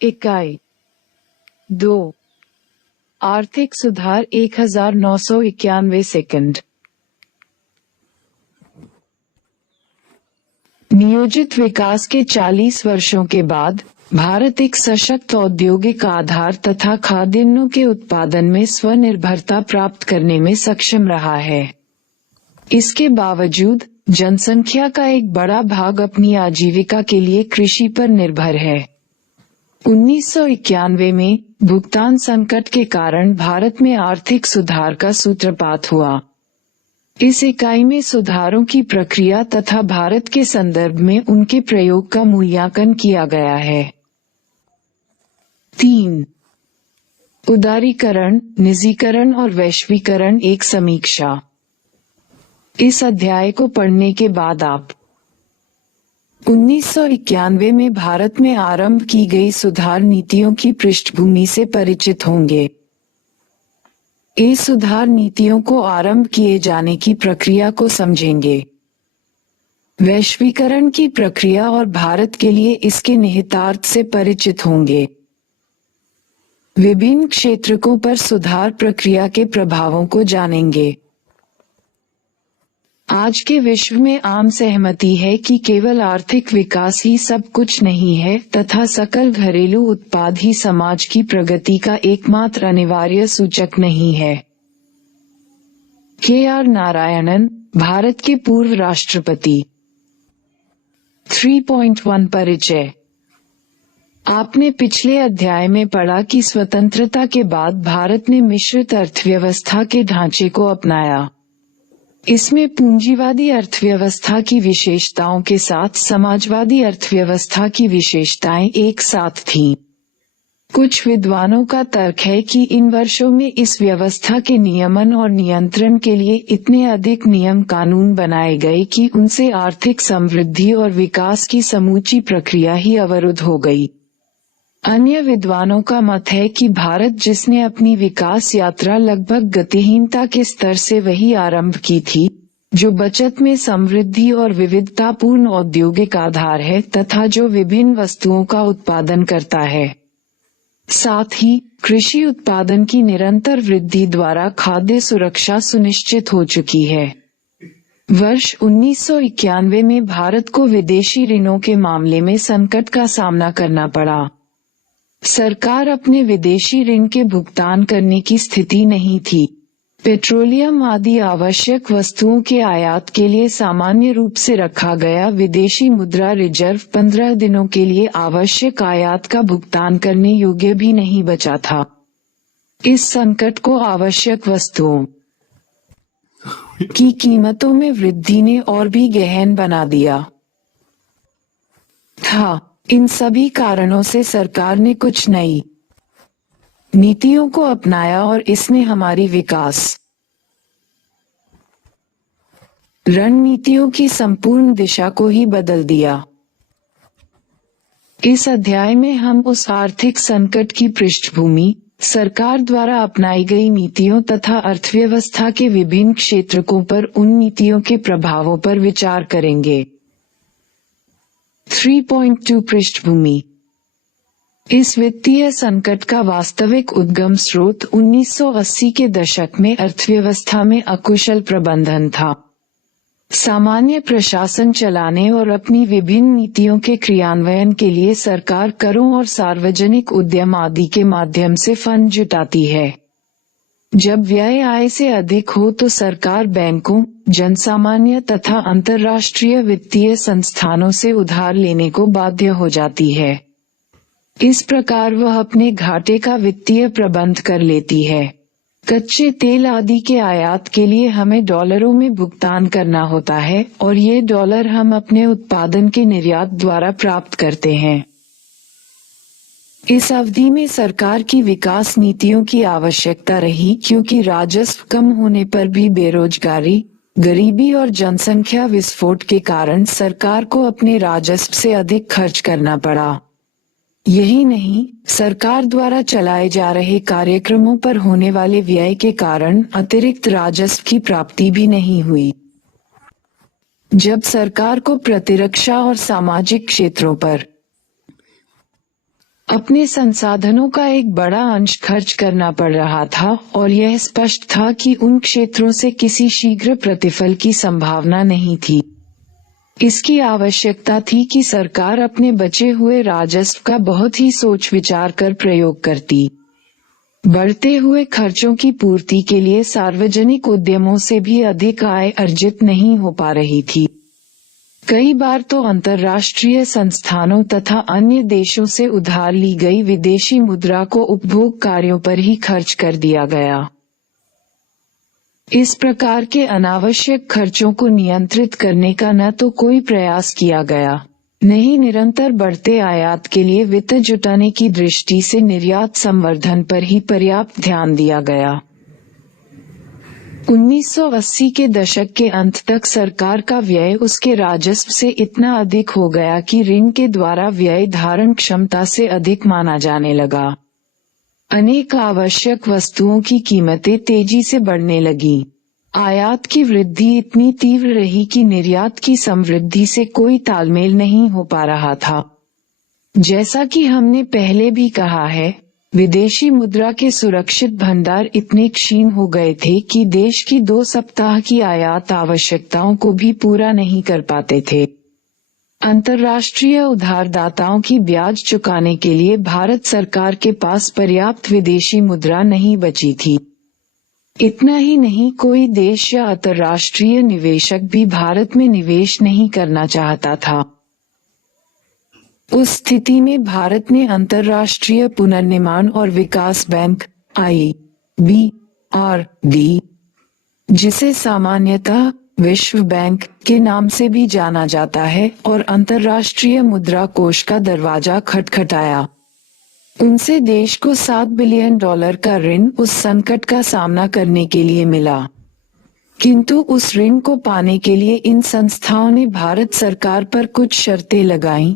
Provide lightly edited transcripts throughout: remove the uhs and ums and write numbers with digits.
इकाई 2 आर्थिक सुधार 1991 सेकंड। नियोजित विकास के 40 वर्षों के बाद भारत एक सशक्त औद्योगिक आधार तथा खाद्यान्नों के उत्पादन में स्वनिर्भरता प्राप्त करने में सक्षम रहा है। इसके बावजूद जनसंख्या का एक बड़ा भाग अपनी आजीविका के लिए कृषि पर निर्भर है। 1991 में भुगतान संकट के कारण भारत में आर्थिक सुधार का सूत्रपात हुआ। इस इकाई में सुधारों की प्रक्रिया तथा भारत के संदर्भ में उनके प्रयोग का मूल्यांकन किया गया है। 3 उदारीकरण, निजीकरण और वैश्वीकरण एक समीक्षा। इस अध्याय को पढ़ने के बाद आप 1991 में भारत में आरंभ की गई सुधार नीतियों की पृष्ठभूमि से परिचित होंगे। ये सुधार नीतियों को आरंभ किए जाने की प्रक्रिया को समझेंगे। वैश्वीकरण की प्रक्रिया और भारत के लिए इसके निहितार्थ से परिचित होंगे। विभिन्न क्षेत्रकों पर सुधार प्रक्रिया के प्रभावों को जानेंगे। आज के विश्व में आम सहमति है कि केवल आर्थिक विकास ही सब कुछ नहीं है तथा सकल घरेलू उत्पाद ही समाज की प्रगति का एकमात्र अनिवार्य सूचक नहीं है। के.आर. नारायणन, भारत के पूर्व राष्ट्रपति। 3.1 परिचय। आपने पिछले अध्याय में पढ़ा कि स्वतंत्रता के बाद भारत ने मिश्रित अर्थव्यवस्था के ढांचे को अपनाया। इसमें पूंजीवादी अर्थव्यवस्था की विशेषताओं के साथ समाजवादी अर्थव्यवस्था की विशेषताएं एक साथ थीं। कुछ विद्वानों का तर्क है कि इन वर्षों में इस व्यवस्था के नियमन और नियंत्रण के लिए इतने अधिक नियम कानून बनाए गए कि उनसे आर्थिक समृद्धि और विकास की समूची प्रक्रिया ही अवरुद्ध हो गई। अन्य विद्वानों का मत है कि भारत जिसने अपनी विकास यात्रा लगभग गतिहीनता के स्तर से वही आरंभ की थी, जो बचत में समृद्धि और विविधतापूर्ण औद्योगिक आधार है तथा जो विभिन्न वस्तुओं का उत्पादन करता है। साथ ही कृषि उत्पादन की निरंतर वृद्धि द्वारा खाद्य सुरक्षा सुनिश्चित हो चुकी है। वर्ष 1991 में भारत को विदेशी ऋणों के मामले में संकट का सामना करना पड़ा। सरकार अपने विदेशी ऋण के भुगतान करने की स्थिति नहीं थी। पेट्रोलियम आदि आवश्यक वस्तुओं के आयात के लिए सामान्य रूप से रखा गया विदेशी मुद्रा रिजर्व 15 दिनों के लिए आवश्यक आयात का भुगतान करने योग्य भी नहीं बचा था। इस संकट को आवश्यक वस्तुओं की कीमतों में वृद्धि ने और भी गहन बना दिया था। इन सभी कारणों से सरकार ने कुछ नई नीतियों को अपनाया और इसने हमारी विकास रणनीतियों की संपूर्ण दिशा को ही बदल दिया। इस अध्याय में हम उस आर्थिक संकट की पृष्ठभूमि, सरकार द्वारा अपनाई गई नीतियों तथा अर्थव्यवस्था के विभिन्न क्षेत्रकों पर उन नीतियों के प्रभावों पर विचार करेंगे। 3.2 पृष्ठभूमि। इस वित्तीय संकट का वास्तविक उद्गम स्रोत 1980 के दशक में अर्थव्यवस्था में अकुशल प्रबंधन था। सामान्य प्रशासन चलाने और अपनी विभिन्न नीतियों के क्रियान्वयन के लिए सरकार करों और सार्वजनिक उद्यम आदि के माध्यम से फंड जुटाती है। जब व्यय आय से अधिक हो तो सरकार बैंकों, जनसामान्य तथा अंतर्राष्ट्रीय वित्तीय संस्थानों से उधार लेने को बाध्य हो जाती है। इस प्रकार वह अपने घाटे का वित्तीय प्रबंध कर लेती है। कच्चे तेल आदि के आयात के लिए हमें डॉलरों में भुगतान करना होता है और ये डॉलर हम अपने उत्पादन के निर्यात द्वारा प्राप्त करते हैं। इस अवधि में सरकार की विकास नीतियों की आवश्यकता रही क्योंकि राजस्व कम होने पर भी बेरोजगारी, गरीबी और जनसंख्या विस्फोट के कारण सरकार को अपने राजस्व से अधिक खर्च करना पड़ा। यही नहीं, सरकार द्वारा चलाए जा रहे कार्यक्रमों पर होने वाले व्यय के कारण अतिरिक्त राजस्व की प्राप्ति भी नहीं हुई। जब सरकार को प्रतिरक्षा और सामाजिक क्षेत्रों पर अपने संसाधनों का एक बड़ा अंश खर्च करना पड़ रहा था और यह स्पष्ट था कि उन क्षेत्रों से किसी शीघ्र प्रतिफल की संभावना नहीं थी। इसकी आवश्यकता थी कि सरकार अपने बचे हुए राजस्व का बहुत ही सोच विचार कर प्रयोग करती। बढ़ते हुए खर्चों की पूर्ति के लिए सार्वजनिक उद्यमों से भी अधिक आय अर्जित नहीं हो पा रही थी। कई बार तो अंतर्राष्ट्रीय संस्थानों तथा अन्य देशों से उधार ली गई विदेशी मुद्रा को उपभोग कार्यों पर ही खर्च कर दिया गया। इस प्रकार के अनावश्यक खर्चों को नियंत्रित करने का न तो कोई प्रयास किया गया, न ही निरंतर बढ़ते आयात के लिए वित्त जुटाने की दृष्टि से निर्यात संवर्धन पर ही पर्याप्त ध्यान दिया गया। 1980 के दशक के अंत तक सरकार का व्यय उसके राजस्व से इतना अधिक हो गया कि ऋण के द्वारा व्यय धारण क्षमता से अधिक माना जाने लगा। अनेक आवश्यक वस्तुओं की कीमतें तेजी से बढ़ने लगीं। आयात की वृद्धि इतनी तीव्र रही कि निर्यात की समृद्धि से कोई तालमेल नहीं हो पा रहा था। जैसा कि हमने पहले भी कहा है, विदेशी मुद्रा के सुरक्षित भंडार इतने क्षीण हो गए थे कि देश की 2 सप्ताह की आयात आवश्यकताओं को भी पूरा नहीं कर पाते थे। अंतर्राष्ट्रीय उधारदाताओं की ब्याज चुकाने के लिए भारत सरकार के पास पर्याप्त विदेशी मुद्रा नहीं बची थी। इतना ही नहीं, कोई देश या अंतर्राष्ट्रीय निवेशक भी भारत में निवेश नहीं करना चाहता था। उस स्थिति में भारत ने अंतर्राष्ट्रीय पुनर्निर्माण और विकास बैंक IBRD, जिसे सामान्यतः विश्व बैंक के नाम से भी जाना जाता है, और अंतर्राष्ट्रीय मुद्रा कोष का दरवाजा खटखटाया। उनसे देश को $7 बिलियन का ऋण उस संकट का सामना करने के लिए मिला। किंतु उस ऋण को पाने के लिए इन संस्थाओं ने भारत सरकार पर कुछ शर्तें लगाईं,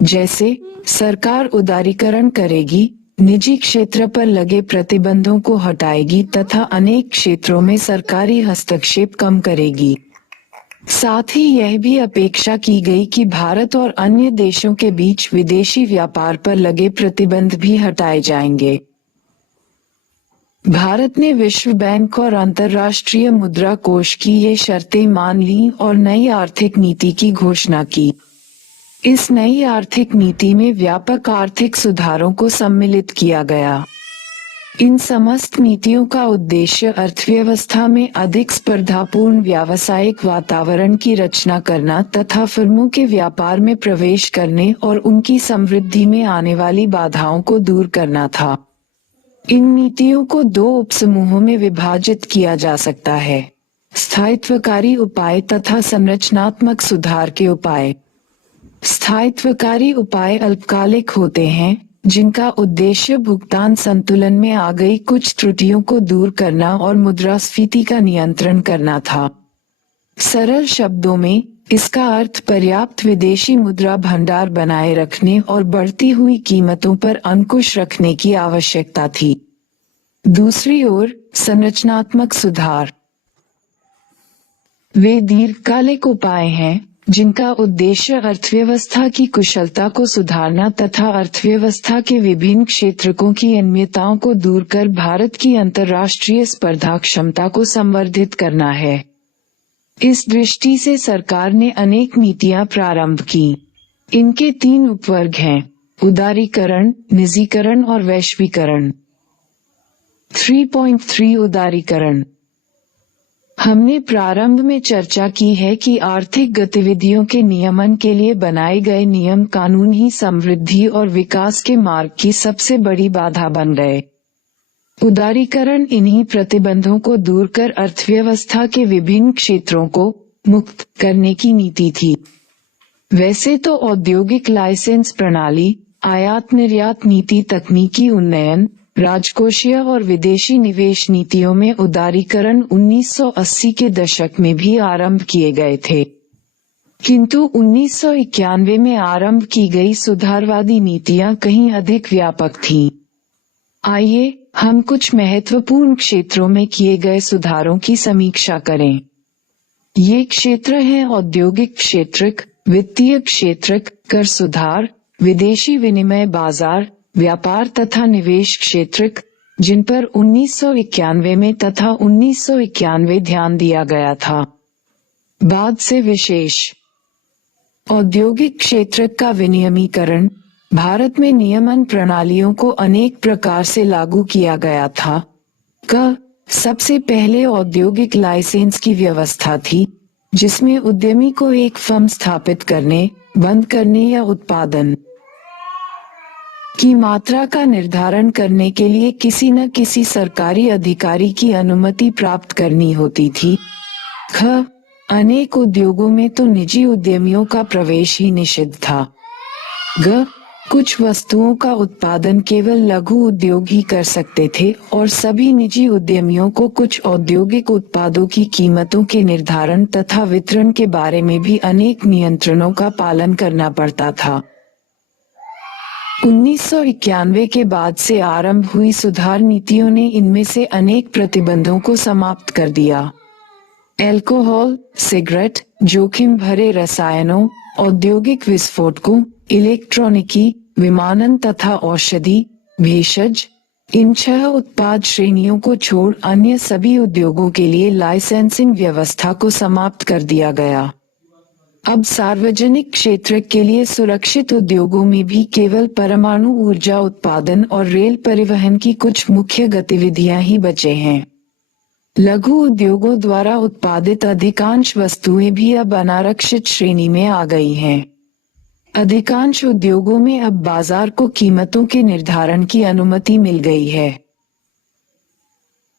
जैसे सरकार उदारीकरण करेगी, निजी क्षेत्र पर लगे प्रतिबंधों को हटाएगी तथा अनेक क्षेत्रों में सरकारी हस्तक्षेप कम करेगी। साथ ही यह भी अपेक्षा की गई कि भारत और अन्य देशों के बीच विदेशी व्यापार पर लगे प्रतिबंध भी हटाए जाएंगे। भारत ने विश्व बैंक और अंतर्राष्ट्रीय मुद्रा कोष की ये शर्तें मान लीं और नई आर्थिक नीति की घोषणा की। इस नई आर्थिक नीति में व्यापक आर्थिक सुधारों को सम्मिलित किया गया। इन समस्त नीतियों का उद्देश्य अर्थव्यवस्था में अधिक स्पर्धापूर्ण व्यावसायिक वातावरण की रचना करना तथा फर्मों के व्यापार में प्रवेश करने और उनकी समृद्धि में आने वाली बाधाओं को दूर करना था। इन नीतियों को 2 उपसमूहों में विभाजित किया जा सकता है: स्थायित्वकारी उपाय तथा संरचनात्मक सुधार के उपाय। स्थायित्वकारी उपाय अल्पकालिक होते हैं, जिनका उद्देश्य भुगतान संतुलन में आ गई कुछ त्रुटियों को दूर करना और मुद्रास्फीति का नियंत्रण करना था। सरल शब्दों में इसका अर्थ पर्याप्त विदेशी मुद्रा भंडार बनाए रखने और बढ़ती हुई कीमतों पर अंकुश रखने की आवश्यकता थी। दूसरी ओर संरचनात्मक सुधार वे दीर्घकालिक उपाय हैं जिनका उद्देश्य अर्थव्यवस्था की कुशलता को सुधारना तथा अर्थव्यवस्था के विभिन्न क्षेत्रकों की अनियमितताओं को दूर कर भारत की अंतर्राष्ट्रीय स्पर्धा क्षमता को संवर्धित करना है। इस दृष्टि से सरकार ने अनेक नीतियां प्रारंभ की। इनके 3 उपवर्ग हैं: उदारीकरण, निजीकरण और वैश्वीकरण। 3.3 उदारीकरण। हमने प्रारंभ में चर्चा की है कि आर्थिक गतिविधियों के नियमन के लिए बनाए गए नियम कानून ही समृद्धि और विकास के मार्ग की सबसे बड़ी बाधा बन गए। उदारीकरण इन्हीं प्रतिबंधों को दूर कर अर्थव्यवस्था के विभिन्न क्षेत्रों को मुक्त करने की नीति थी। वैसे तो औद्योगिक लाइसेंस प्रणाली, आयात निर्यात नीति, तकनीकी उन्नयन, राजकोषीय और विदेशी निवेश नीतियों में उदारीकरण 1980 के दशक में भी आरंभ किए गए थे, किंतु 1991 में आरंभ की गई सुधारवादी नीतियां कहीं अधिक व्यापक थीं। आइए हम कुछ महत्वपूर्ण क्षेत्रों में किए गए सुधारों की समीक्षा करें। ये क्षेत्र हैं औद्योगिक क्षेत्र, वित्तीय क्षेत्र, कर सुधार, विदेशी विनिमय बाजार, व्यापार तथा निवेश क्षेत्र, जिन पर 1991 में तथा 1991 ध्यान दिया गया था। बाद से विशेष औद्योगिक क्षेत्र का विनियमीकरण, भारत में नियमन प्रणालियों को अनेक प्रकार से लागू किया गया था। सबसे पहले औद्योगिक लाइसेंस की व्यवस्था थी, जिसमें उद्यमी को एक फर्म स्थापित करने, बंद करने या उत्पादन की मात्रा का निर्धारण करने के लिए किसी न किसी सरकारी अधिकारी की अनुमति प्राप्त करनी होती थी। अनेक उद्योगों में तो निजी उद्यमियों का प्रवेश ही निषिद्ध था। कुछ वस्तुओं का उत्पादन केवल लघु उद्योग ही कर सकते थे और सभी निजी उद्यमियों को कुछ औद्योगिक उत्पादों की कीमतों के निर्धारण तथा वितरण के बारे में भी अनेक नियंत्रणों का पालन करना पड़ता था। 1991 के बाद से आरंभ हुई सुधार नीतियों ने इनमें से अनेक प्रतिबंधों को समाप्त कर दिया। अल्कोहल, सिगरेट, जोखिम भरे रसायनों, औद्योगिक विस्फोटकों, इलेक्ट्रॉनिकी, विमानन तथा औषधि, भेषज, इन 6 उत्पाद श्रेणियों को छोड़ अन्य सभी उद्योगों के लिए लाइसेंसिंग व्यवस्था को समाप्त कर दिया गया। अब सार्वजनिक क्षेत्र के लिए सुरक्षित उद्योगों में भी केवल परमाणु ऊर्जा उत्पादन और रेल परिवहन की कुछ मुख्य गतिविधियां ही बचे हैं। लघु उद्योगों द्वारा उत्पादित अधिकांश वस्तुएं भी अब अनारक्षित श्रेणी में आ गई हैं। अधिकांश उद्योगों में अब बाजार को कीमतों के निर्धारण की अनुमति मिल गई है।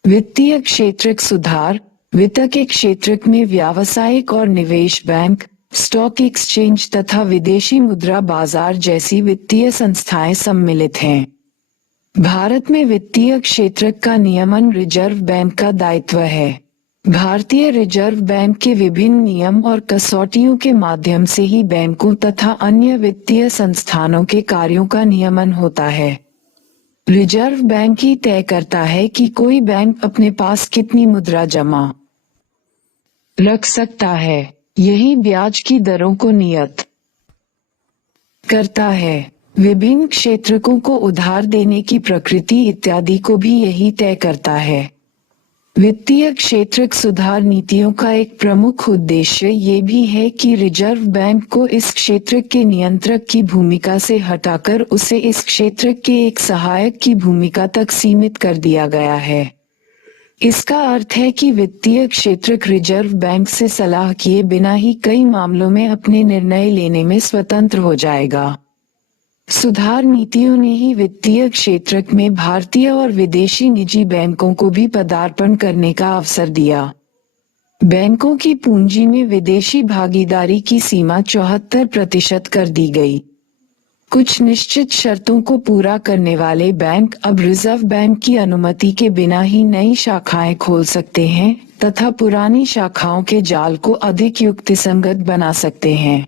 वित्तीय क्षेत्र सुधार, वित्त के क्षेत्र में व्यावसायिक और निवेश बैंक, स्टॉक एक्सचेंज तथा विदेशी मुद्रा बाजार जैसी वित्तीय संस्थाएं सम्मिलित हैं। भारत में वित्तीय क्षेत्र का नियमन रिजर्व बैंक का दायित्व है। भारतीय रिजर्व बैंक के विभिन्न नियम और कसौटियों के माध्यम से ही बैंकों तथा अन्य वित्तीय संस्थानों के कार्यों का नियमन होता है। रिजर्व बैंक ही तय करता है कि कोई बैंक अपने पास कितनी मुद्रा जमा रख सकता है। यही ब्याज की दरों को नियत करता है। विभिन्न क्षेत्रकों को उधार देने की प्रकृति इत्यादि को भी यही तय करता है। वित्तीय क्षेत्र सुधार नीतियों का एक प्रमुख उद्देश्य ये भी है कि रिजर्व बैंक को इस क्षेत्र के नियंत्रक की भूमिका से हटाकर उसे इस क्षेत्र के एक सहायक की भूमिका तक सीमित कर दिया गया है। इसका अर्थ है कि वित्तीय क्षेत्र रिजर्व बैंक से सलाह किए बिना ही कई मामलों में अपने निर्णय लेने में स्वतंत्र हो जाएगा। सुधार नीतियों ने ही वित्तीय क्षेत्र में भारतीय और विदेशी निजी बैंकों को भी पदार्पण करने का अवसर दिया। बैंकों की पूंजी में विदेशी भागीदारी की सीमा 74% कर दी गई। कुछ निश्चित शर्तों को पूरा करने वाले बैंक अब रिजर्व बैंक की अनुमति के बिना ही नई शाखाएं खोल सकते हैं तथा पुरानी शाखाओं के जाल को अधिक युक्तिसंगत बना सकते हैं।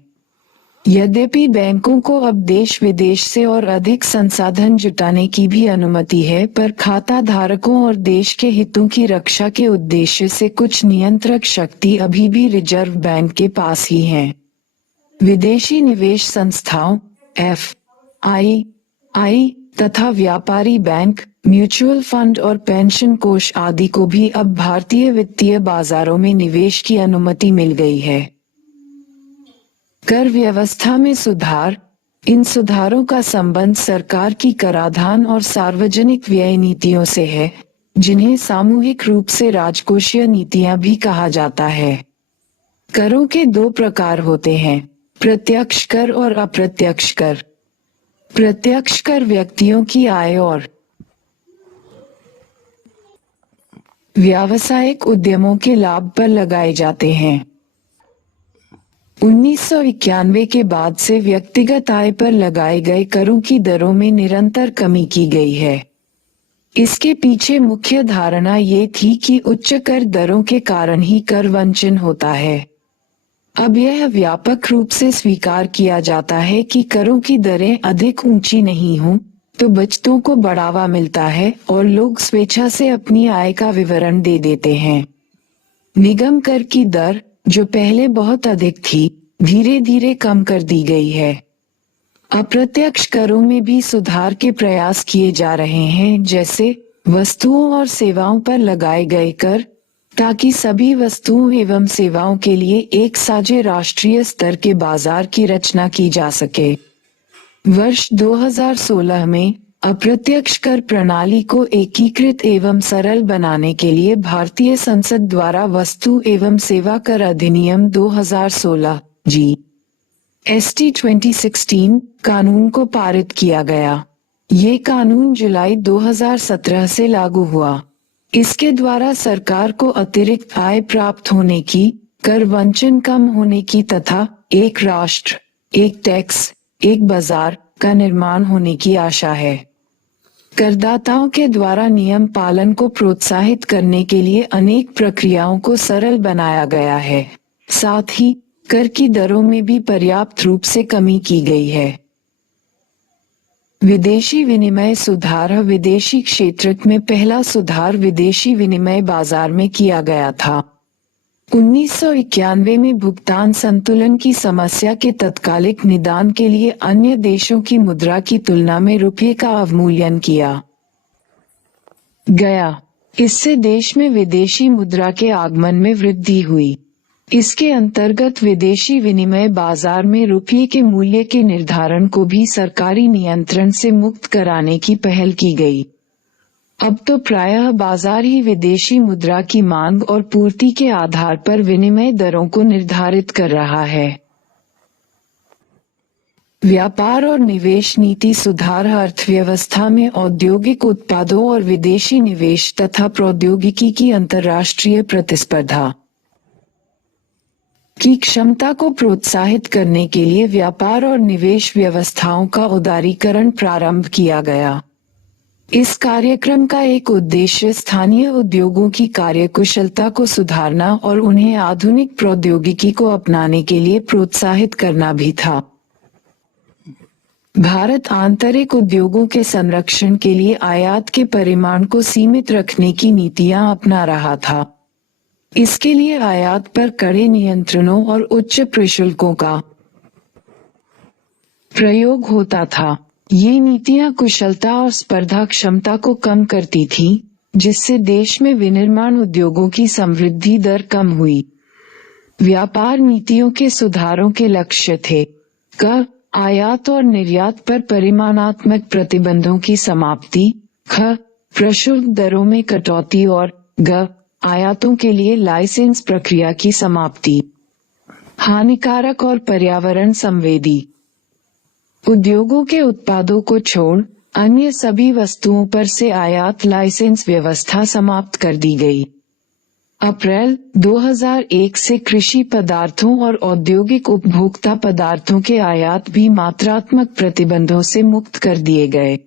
यद्यपि बैंकों को अब देश विदेश से और अधिक संसाधन जुटाने की भी अनुमति है, पर खाता धारकों और देश के हितों की रक्षा के उद्देश्य से कुछ नियंत्रक शक्ति अभी भी रिजर्व बैंक के पास ही है। विदेशी निवेश संस्थाओं FII तथा व्यापारी बैंक, म्यूचुअल फंड और पेंशन कोष आदि को भी अब भारतीय वित्तीय बाजारों में निवेश की अनुमति मिल गई है। कर व्यवस्था में सुधार, इन सुधारों का संबंध सरकार की कराधान और सार्वजनिक व्यय नीतियों से है, जिन्हें सामूहिक रूप से राजकोषीय नीतियां भी कहा जाता है। करों के 2 प्रकार होते हैं, प्रत्यक्ष कर और अप्रत्यक्ष कर। प्रत्यक्ष कर व्यक्तियों की आय और व्यावसायिक उद्यमों के लाभ पर लगाए जाते हैं। 1991 के बाद से व्यक्तिगत आय पर लगाए गए करों की दरों में निरंतर कमी की गई है। इसके पीछे मुख्य धारणा ये थी कि उच्च कर दरों के कारण ही कर वंचन होता है। अब यह व्यापक रूप से स्वीकार किया जाता है कि करों की दरें अधिक ऊंची नहीं हों तो बचतों को बढ़ावा मिलता है और लोग स्वेच्छा से अपनी आय का विवरण दे देते हैं। निगम कर की दर, जो पहले बहुत अधिक थी, धीरे धीरे कम कर दी गई है। अप्रत्यक्ष करों में भी सुधार के प्रयास किए जा रहे हैं, जैसे वस्तुओं और सेवाओं पर लगाए गए कर, ताकि सभी वस्तुओं एवं सेवाओं के लिए एक साझे राष्ट्रीय स्तर के बाजार की रचना की जा सके। वर्ष 2016 में अप्रत्यक्ष कर प्रणाली को एकीकृत एवं सरल बनाने के लिए भारतीय संसद द्वारा वस्तु एवं सेवा कर अधिनियम 2016 GST 2016 कानून को पारित किया गया। ये कानून जुलाई 2017 से लागू हुआ। इसके द्वारा सरकार को अतिरिक्त आय प्राप्त होने की, कर वंचन कम होने की तथा एक राष्ट्र, एक टैक्स, एक बाजार का निर्माण होने की आशा है। करदाताओं के द्वारा नियम पालन को प्रोत्साहित करने के लिए अनेक प्रक्रियाओं को सरल बनाया गया है। साथ ही कर की दरों में भी पर्याप्त रूप से कमी की गई है। विदेशी विनिमय सुधार। विदेशी क्षेत्र में पहला सुधार विदेशी विनिमय बाजार में किया गया था। 1991 में भुगतान संतुलन की समस्या के तत्कालिक निदान के लिए अन्य देशों की मुद्रा की तुलना में रुपये का अवमूल्यन किया गया। इससे देश में विदेशी मुद्रा के आगमन में वृद्धि हुई। इसके अंतर्गत विदेशी विनिमय बाजार में रुपये के मूल्य के निर्धारण को भी सरकारी नियंत्रण से मुक्त कराने की पहल की गई। अब तो प्रायः बाजार ही विदेशी मुद्रा की मांग और पूर्ति के आधार पर विनिमय दरों को निर्धारित कर रहा है। व्यापार और निवेश नीति सुधार। अर्थव्यवस्था में औद्योगिक उत्पादों और विदेशी निवेश तथा प्रौद्योगिकी की अंतर्राष्ट्रीय प्रतिस्पर्धा की क्षमता को प्रोत्साहित करने के लिए व्यापार और निवेश व्यवस्थाओं का उदारीकरण प्रारंभ किया गया। इस कार्यक्रम का एक उद्देश्य स्थानीय उद्योगों की कार्यकुशलता को सुधारना और उन्हें आधुनिक प्रौद्योगिकी को अपनाने के लिए प्रोत्साहित करना भी था। भारत आंतरिक उद्योगों के संरक्षण के लिए आयात के परिमाण को सीमित रखने की नीतियां अपना रहा था। इसके लिए आयात पर कड़े नियंत्रणों और उच्च प्रशुल्कों का प्रयोग होता था। ये नीतियां कुशलता और स्पर्धा क्षमता को कम करती थीं, जिससे देश में विनिर्माण उद्योगों की समृद्धि दर कम हुई। व्यापार नीतियों के सुधारों के लक्ष्य थे: क. आयात और निर्यात पर परिमाणात्मक प्रतिबंधों की समाप्ति, ख. प्रशुल्क दरों में कटौती और ग. आयातों के लिए लाइसेंस प्रक्रिया की समाप्ति। हानिकारक और पर्यावरण संवेदी उद्योगों के उत्पादों को छोड़ अन्य सभी वस्तुओं पर से आयात लाइसेंस व्यवस्था समाप्त कर दी गई। अप्रैल 2001 से कृषि पदार्थों और औद्योगिक उपभोक्ता पदार्थों के आयात भी मात्रात्मक प्रतिबंधों से मुक्त कर दिए गए।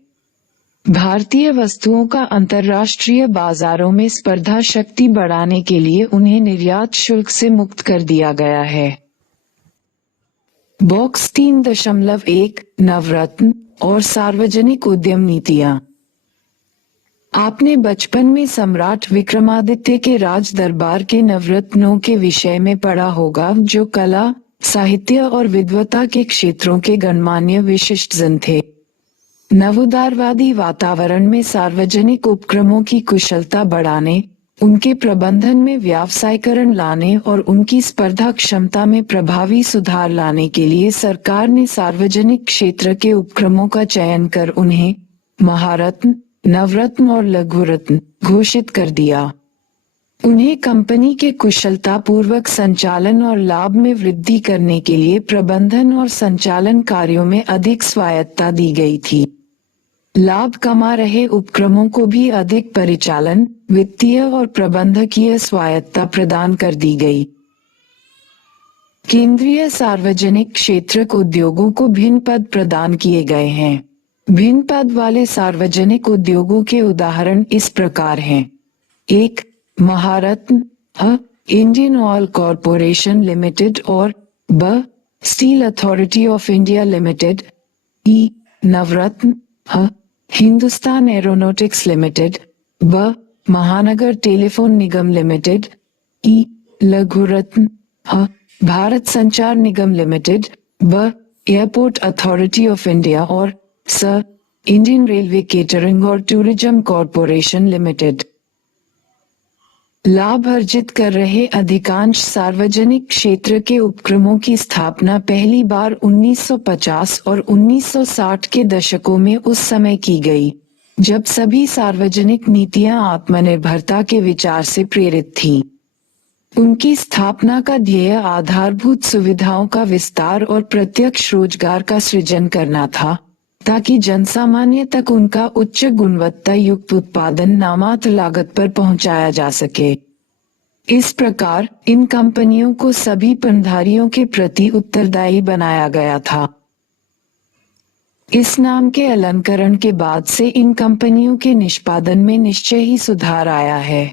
भारतीय वस्तुओं का अंतर्राष्ट्रीय बाजारों में स्पर्धा शक्ति बढ़ाने के लिए उन्हें निर्यात शुल्क से मुक्त कर दिया गया है। बॉक्स 3.1 नवरत्न और सार्वजनिक उद्यम नीतियां। आपने बचपन में सम्राट विक्रमादित्य के राज दरबार के नवरत्नों के विषय में पढ़ा होगा, जो कला, साहित्य और विद्वता के क्षेत्रों के गणमान्य विशिष्ट जन थे। नवोदारवादी वातावरण में सार्वजनिक उपक्रमों की कुशलता बढ़ाने, उनके प्रबंधन में व्यावसायीकरण लाने और उनकी स्पर्धा क्षमता में प्रभावी सुधार लाने के लिए सरकार ने सार्वजनिक क्षेत्र के उपक्रमों का चयन कर उन्हें महारत्न, नवरत्न और लघुरत्न घोषित कर दिया। उन्हें कंपनी के कुशलता पूर्वक संचालन और लाभ में वृद्धि करने के लिए प्रबंधन और संचालन कार्यों में अधिक स्वायत्तता दी गई थी। लाभ कमा रहे उपक्रमों को भी अधिक परिचालन, वित्तीय और प्रबंधकीय स्वायत्तता प्रदान कर दी गई। केंद्रीय सार्वजनिक क्षेत्र उद्योगों को भिन्न पद प्रदान किए गए हैं। भिन्न पद वाले सार्वजनिक उद्योगों के उदाहरण इस प्रकार हैं: 1. महारत्न, अ. इंडियन ऑयल कॉरपोरेशन लिमिटेड और ब. Steel authority of India limited. E. Navratna, a. Hindustan aeronautics limited. ब. महानगर टेलीफोन निगम लिमिटेड। ई. लघुरत्न, अ. भारत संचार निगम लिमिटेड। ब. एयरपोर्ट अथॉरिटी ऑफ इंडिया और स इंडियन रेलवे केटरिंग और टूरिज्म कॉरपोरेशन लिमिटेड। लाभ अर्जित कर रहे अधिकांश सार्वजनिक क्षेत्र के उपक्रमों की स्थापना पहली बार 1950 और 1960 के दशकों में उस समय की गई, जब सभी सार्वजनिक नीतियां आत्मनिर्भरता के विचार से प्रेरित थीं। उनकी स्थापना का ध्येय आधारभूत सुविधाओं का विस्तार और प्रत्यक्ष रोजगार का सृजन करना था, ताकि जनसामान्य तक उनका उच्च गुणवत्ता युक्त उत्पादन नामात्र लागत पर पहुंचाया जा सके। इस प्रकार इन कंपनियों को सभी पणधारियों के प्रति उत्तरदायी बनाया गया था। इस नाम के अलंकरण के बाद से इन कंपनियों के निष्पादन में निश्चय ही सुधार आया है।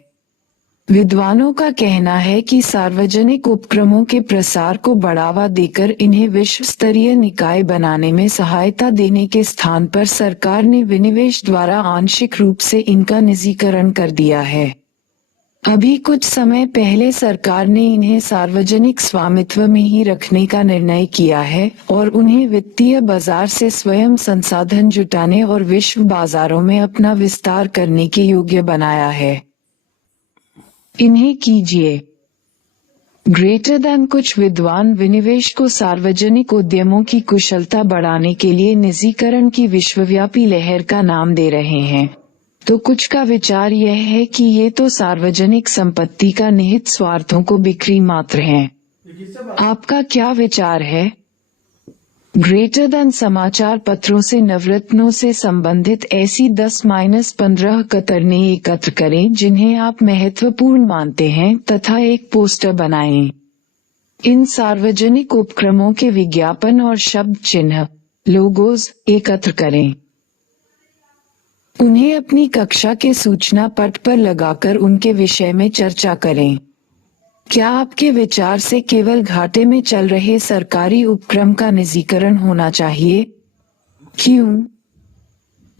विद्वानों का कहना है कि सार्वजनिक उपक्रमों के प्रसार को बढ़ावा देकर इन्हें विश्व स्तरीय निकाय बनाने में सहायता देने के स्थान पर सरकार ने विनिवेश द्वारा आंशिक रूप से इनका निजीकरण कर दिया है। अभी कुछ समय पहले सरकार ने इन्हें सार्वजनिक स्वामित्व में ही रखने का निर्णय किया है और उन्हें वित्तीय बाजार से स्वयं संसाधन जुटाने और विश्व बाजारों में अपना विस्तार करने के योग्य बनाया है। इन्हें कीजिए। ग्रेटर दैन कुछ विद्वान विनिवेश को सार्वजनिक उद्यमों की कुशलता बढ़ाने के लिए निजीकरण की विश्वव्यापी लहर का नाम दे रहे हैं, तो कुछ का विचार यह है कि ये तो सार्वजनिक संपत्ति का निहित स्वार्थों को बिक्री मात्र है। आपका क्या विचार है? ग्रेटर दैन समाचार पत्रों से नवरत्नों से संबंधित ऐसी 10-15 कतरने एकत्र करें जिन्हें आप महत्वपूर्ण मानते हैं तथा एक पोस्टर बनाएं। इन सार्वजनिक उपक्रमों के विज्ञापन और शब्द चिन्ह लोगोज एकत्र करें। उन्हें अपनी कक्षा के सूचना पट पर लगाकर उनके विषय में चर्चा करें। क्या आपके विचार से केवल घाटे में चल रहे सरकारी उपक्रम का निजीकरण होना चाहिए? क्यों?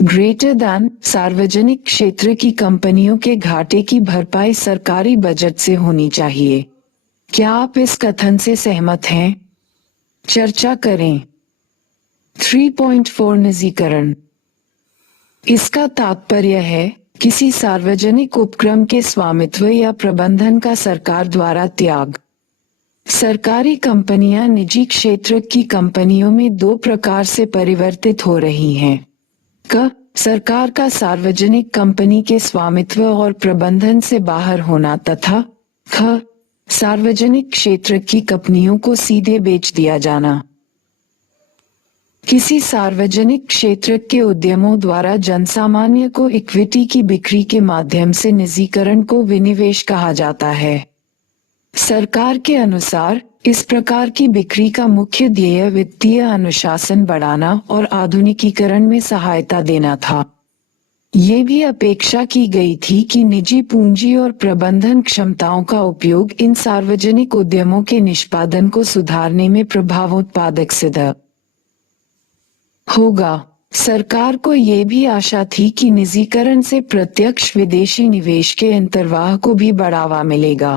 ग्रेटर दैन सार्वजनिक क्षेत्र की कंपनियों के घाटे की भरपाई सरकारी बजट से होनी चाहिए। क्या आप इस कथन से सहमत हैं? चर्चा करें। 3.4 निजीकरण। इसका तात्पर्य है किसी सार्वजनिक उपक्रम के स्वामित्व या प्रबंधन का सरकार द्वारा त्याग। सरकारी कंपनियां निजी क्षेत्र की कंपनियों में दो प्रकार से परिवर्तित हो रही हैं। क सरकार का सार्वजनिक कंपनी के स्वामित्व और प्रबंधन से बाहर होना तथा ख सार्वजनिक क्षेत्र की कंपनियों को सीधे बेच दिया जाना। किसी सार्वजनिक क्षेत्र के उद्यमों द्वारा जनसामान्य को इक्विटी की बिक्री के माध्यम से निजीकरण को विनिवेश कहा जाता है। सरकार के अनुसार इस प्रकार की बिक्री का मुख्य ध्येय वित्तीय अनुशासन बढ़ाना और आधुनिकीकरण में सहायता देना था। ये भी अपेक्षा की गई थी कि निजी पूंजी और प्रबंधन क्षमताओं का उपयोग इन सार्वजनिक उद्यमों के निष्पादन को सुधारने में प्रभावोत्पादक सिद्ध होगा। सरकार को ये भी आशा थी कि निजीकरण से प्रत्यक्ष विदेशी निवेश के अंतर्वाह को भी बढ़ावा मिलेगा।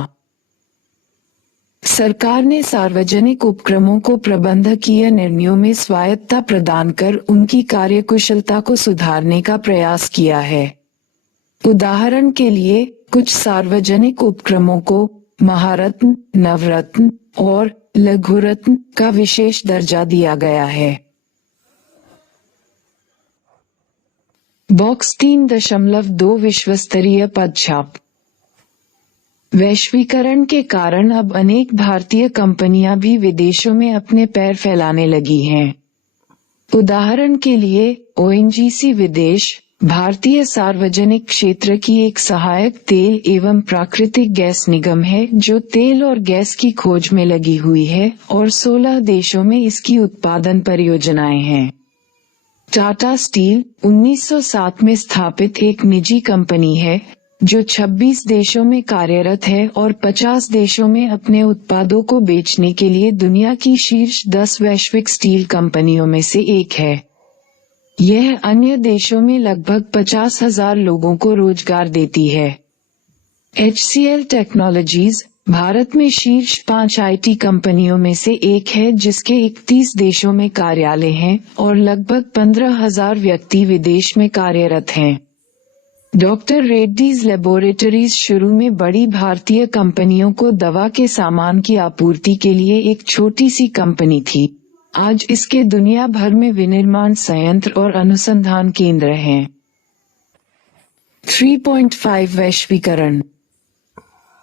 सरकार ने सार्वजनिक उपक्रमों को प्रबंधकीय निर्णयों में स्वायत्तता प्रदान कर उनकी कार्यकुशलता को सुधारने का प्रयास किया है। उदाहरण के लिए कुछ सार्वजनिक उपक्रमों को महारत्न, नवरत्न और लघुरत्न का विशेष दर्जा दिया गया है। बॉक्स 3.2 विश्वस्तरीय पदछाप। वैश्वीकरण के कारण अब अनेक भारतीय कंपनियां भी विदेशों में अपने पैर फैलाने लगी हैं। उदाहरण के लिए ओएनजीसी विदेश भारतीय सार्वजनिक क्षेत्र की एक सहायक तेल एवं प्राकृतिक गैस निगम है जो तेल और गैस की खोज में लगी हुई है और 16 देशों में इसकी उत्पादन परियोजनाएं हैं। टाटा स्टील 1907 में स्थापित एक निजी कंपनी है जो 26 देशों में कार्यरत है और 50 देशों में अपने उत्पादों को बेचने के लिए दुनिया की शीर्ष 10 वैश्विक स्टील कंपनियों में से एक है। यह अन्य देशों में लगभग 50,000 लोगों को रोजगार देती है। HCL टेक्नोलॉजीज भारत में शीर्ष 5 आईटी कंपनियों में से एक है, जिसके 31 देशों में कार्यालय हैं और लगभग 15,000 व्यक्ति विदेश में कार्यरत हैं। डॉक्टर रेड्डीज लेबोरेटरीज शुरू में बड़ी भारतीय कंपनियों को दवा के सामान की आपूर्ति के लिए एक छोटी सी कंपनी थी। आज इसके दुनिया भर में विनिर्माण संयंत्र और अनुसंधान केंद्र हैं। 3.5 वैश्वीकरण।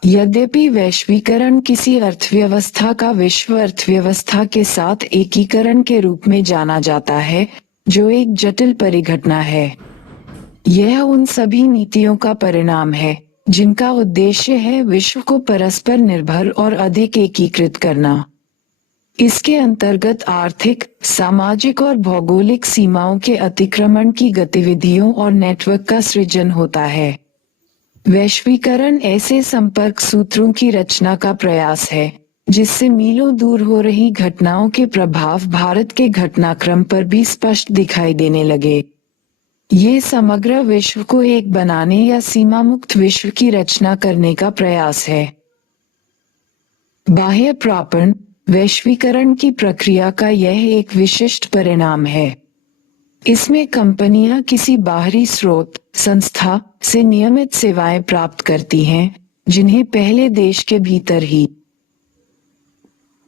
यद्यपि वैश्वीकरण किसी अर्थव्यवस्था का विश्व अर्थव्यवस्था के साथ एकीकरण के रूप में जाना जाता है, जो एक जटिल परिघटना है। यह उन सभी नीतियों का परिणाम है जिनका उद्देश्य है विश्व को परस्पर निर्भर और अधिक एकीकृत करना। इसके अंतर्गत आर्थिक, सामाजिक और भौगोलिक सीमाओं के अतिक्रमण की गतिविधियों और नेटवर्क का सृजन होता है। वैश्वीकरण ऐसे संपर्क सूत्रों की रचना का प्रयास है जिससे मीलों दूर हो रही घटनाओं के प्रभाव भारत के घटनाक्रम पर भी स्पष्ट दिखाई देने लगे। ये समग्र विश्व को एक बनाने या सीमा मुक्त विश्व की रचना करने का प्रयास है। बाह्य प्रापण वैश्वीकरण की प्रक्रिया का यह एक विशिष्ट परिणाम है। इसमें कंपनियां किसी बाहरी स्रोत, संस्था से नियमित सेवाएं प्राप्त करती हैं, जिन्हें पहले देश के भीतर ही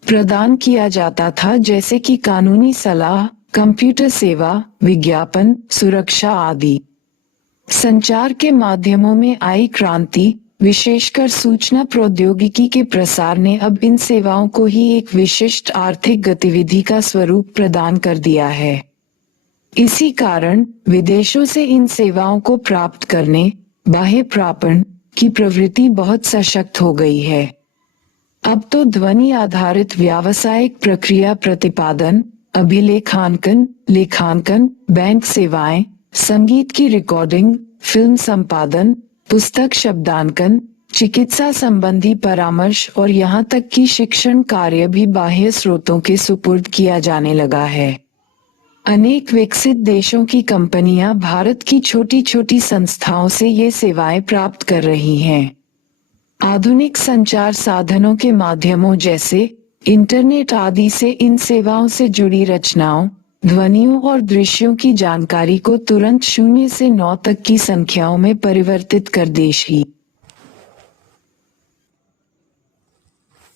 प्रदान किया जाता था, जैसे कि कानूनी सलाह, कंप्यूटर सेवा, विज्ञापन, सुरक्षा आदि। संचार के माध्यमों में आई क्रांति, विशेषकर सूचना प्रौद्योगिकी के प्रसार ने अब इन सेवाओं को ही एक विशिष्ट आर्थिक गतिविधि का स्वरूप प्रदान कर दिया है। इसी कारण विदेशों से इन सेवाओं को प्राप्त करने, बाह्य प्रापण की प्रवृत्ति बहुत सशक्त हो गई है। अब तो ध्वनि आधारित व्यावसायिक प्रक्रिया प्रतिपादन, अभिलेखांकन, लेखांकन, बैंक सेवाएं, संगीत की रिकॉर्डिंग, फिल्म संपादन, पुस्तक शब्दांकन, चिकित्सा संबंधी परामर्श और यहाँ तक कि शिक्षण कार्य भी बाह्य स्रोतों के सुपुर्द किया जाने लगा है। अनेक विकसित देशों की कंपनियां भारत की छोटी छोटी संस्थाओं से ये सेवाएं प्राप्त कर रही हैं। आधुनिक संचार साधनों के माध्यमों जैसे इंटरनेट आदि से इन सेवाओं से जुड़ी रचनाओं, ध्वनियों और दृश्यों की जानकारी को तुरंत 0 से 9 तक की संख्याओं में परिवर्तित कर देश ही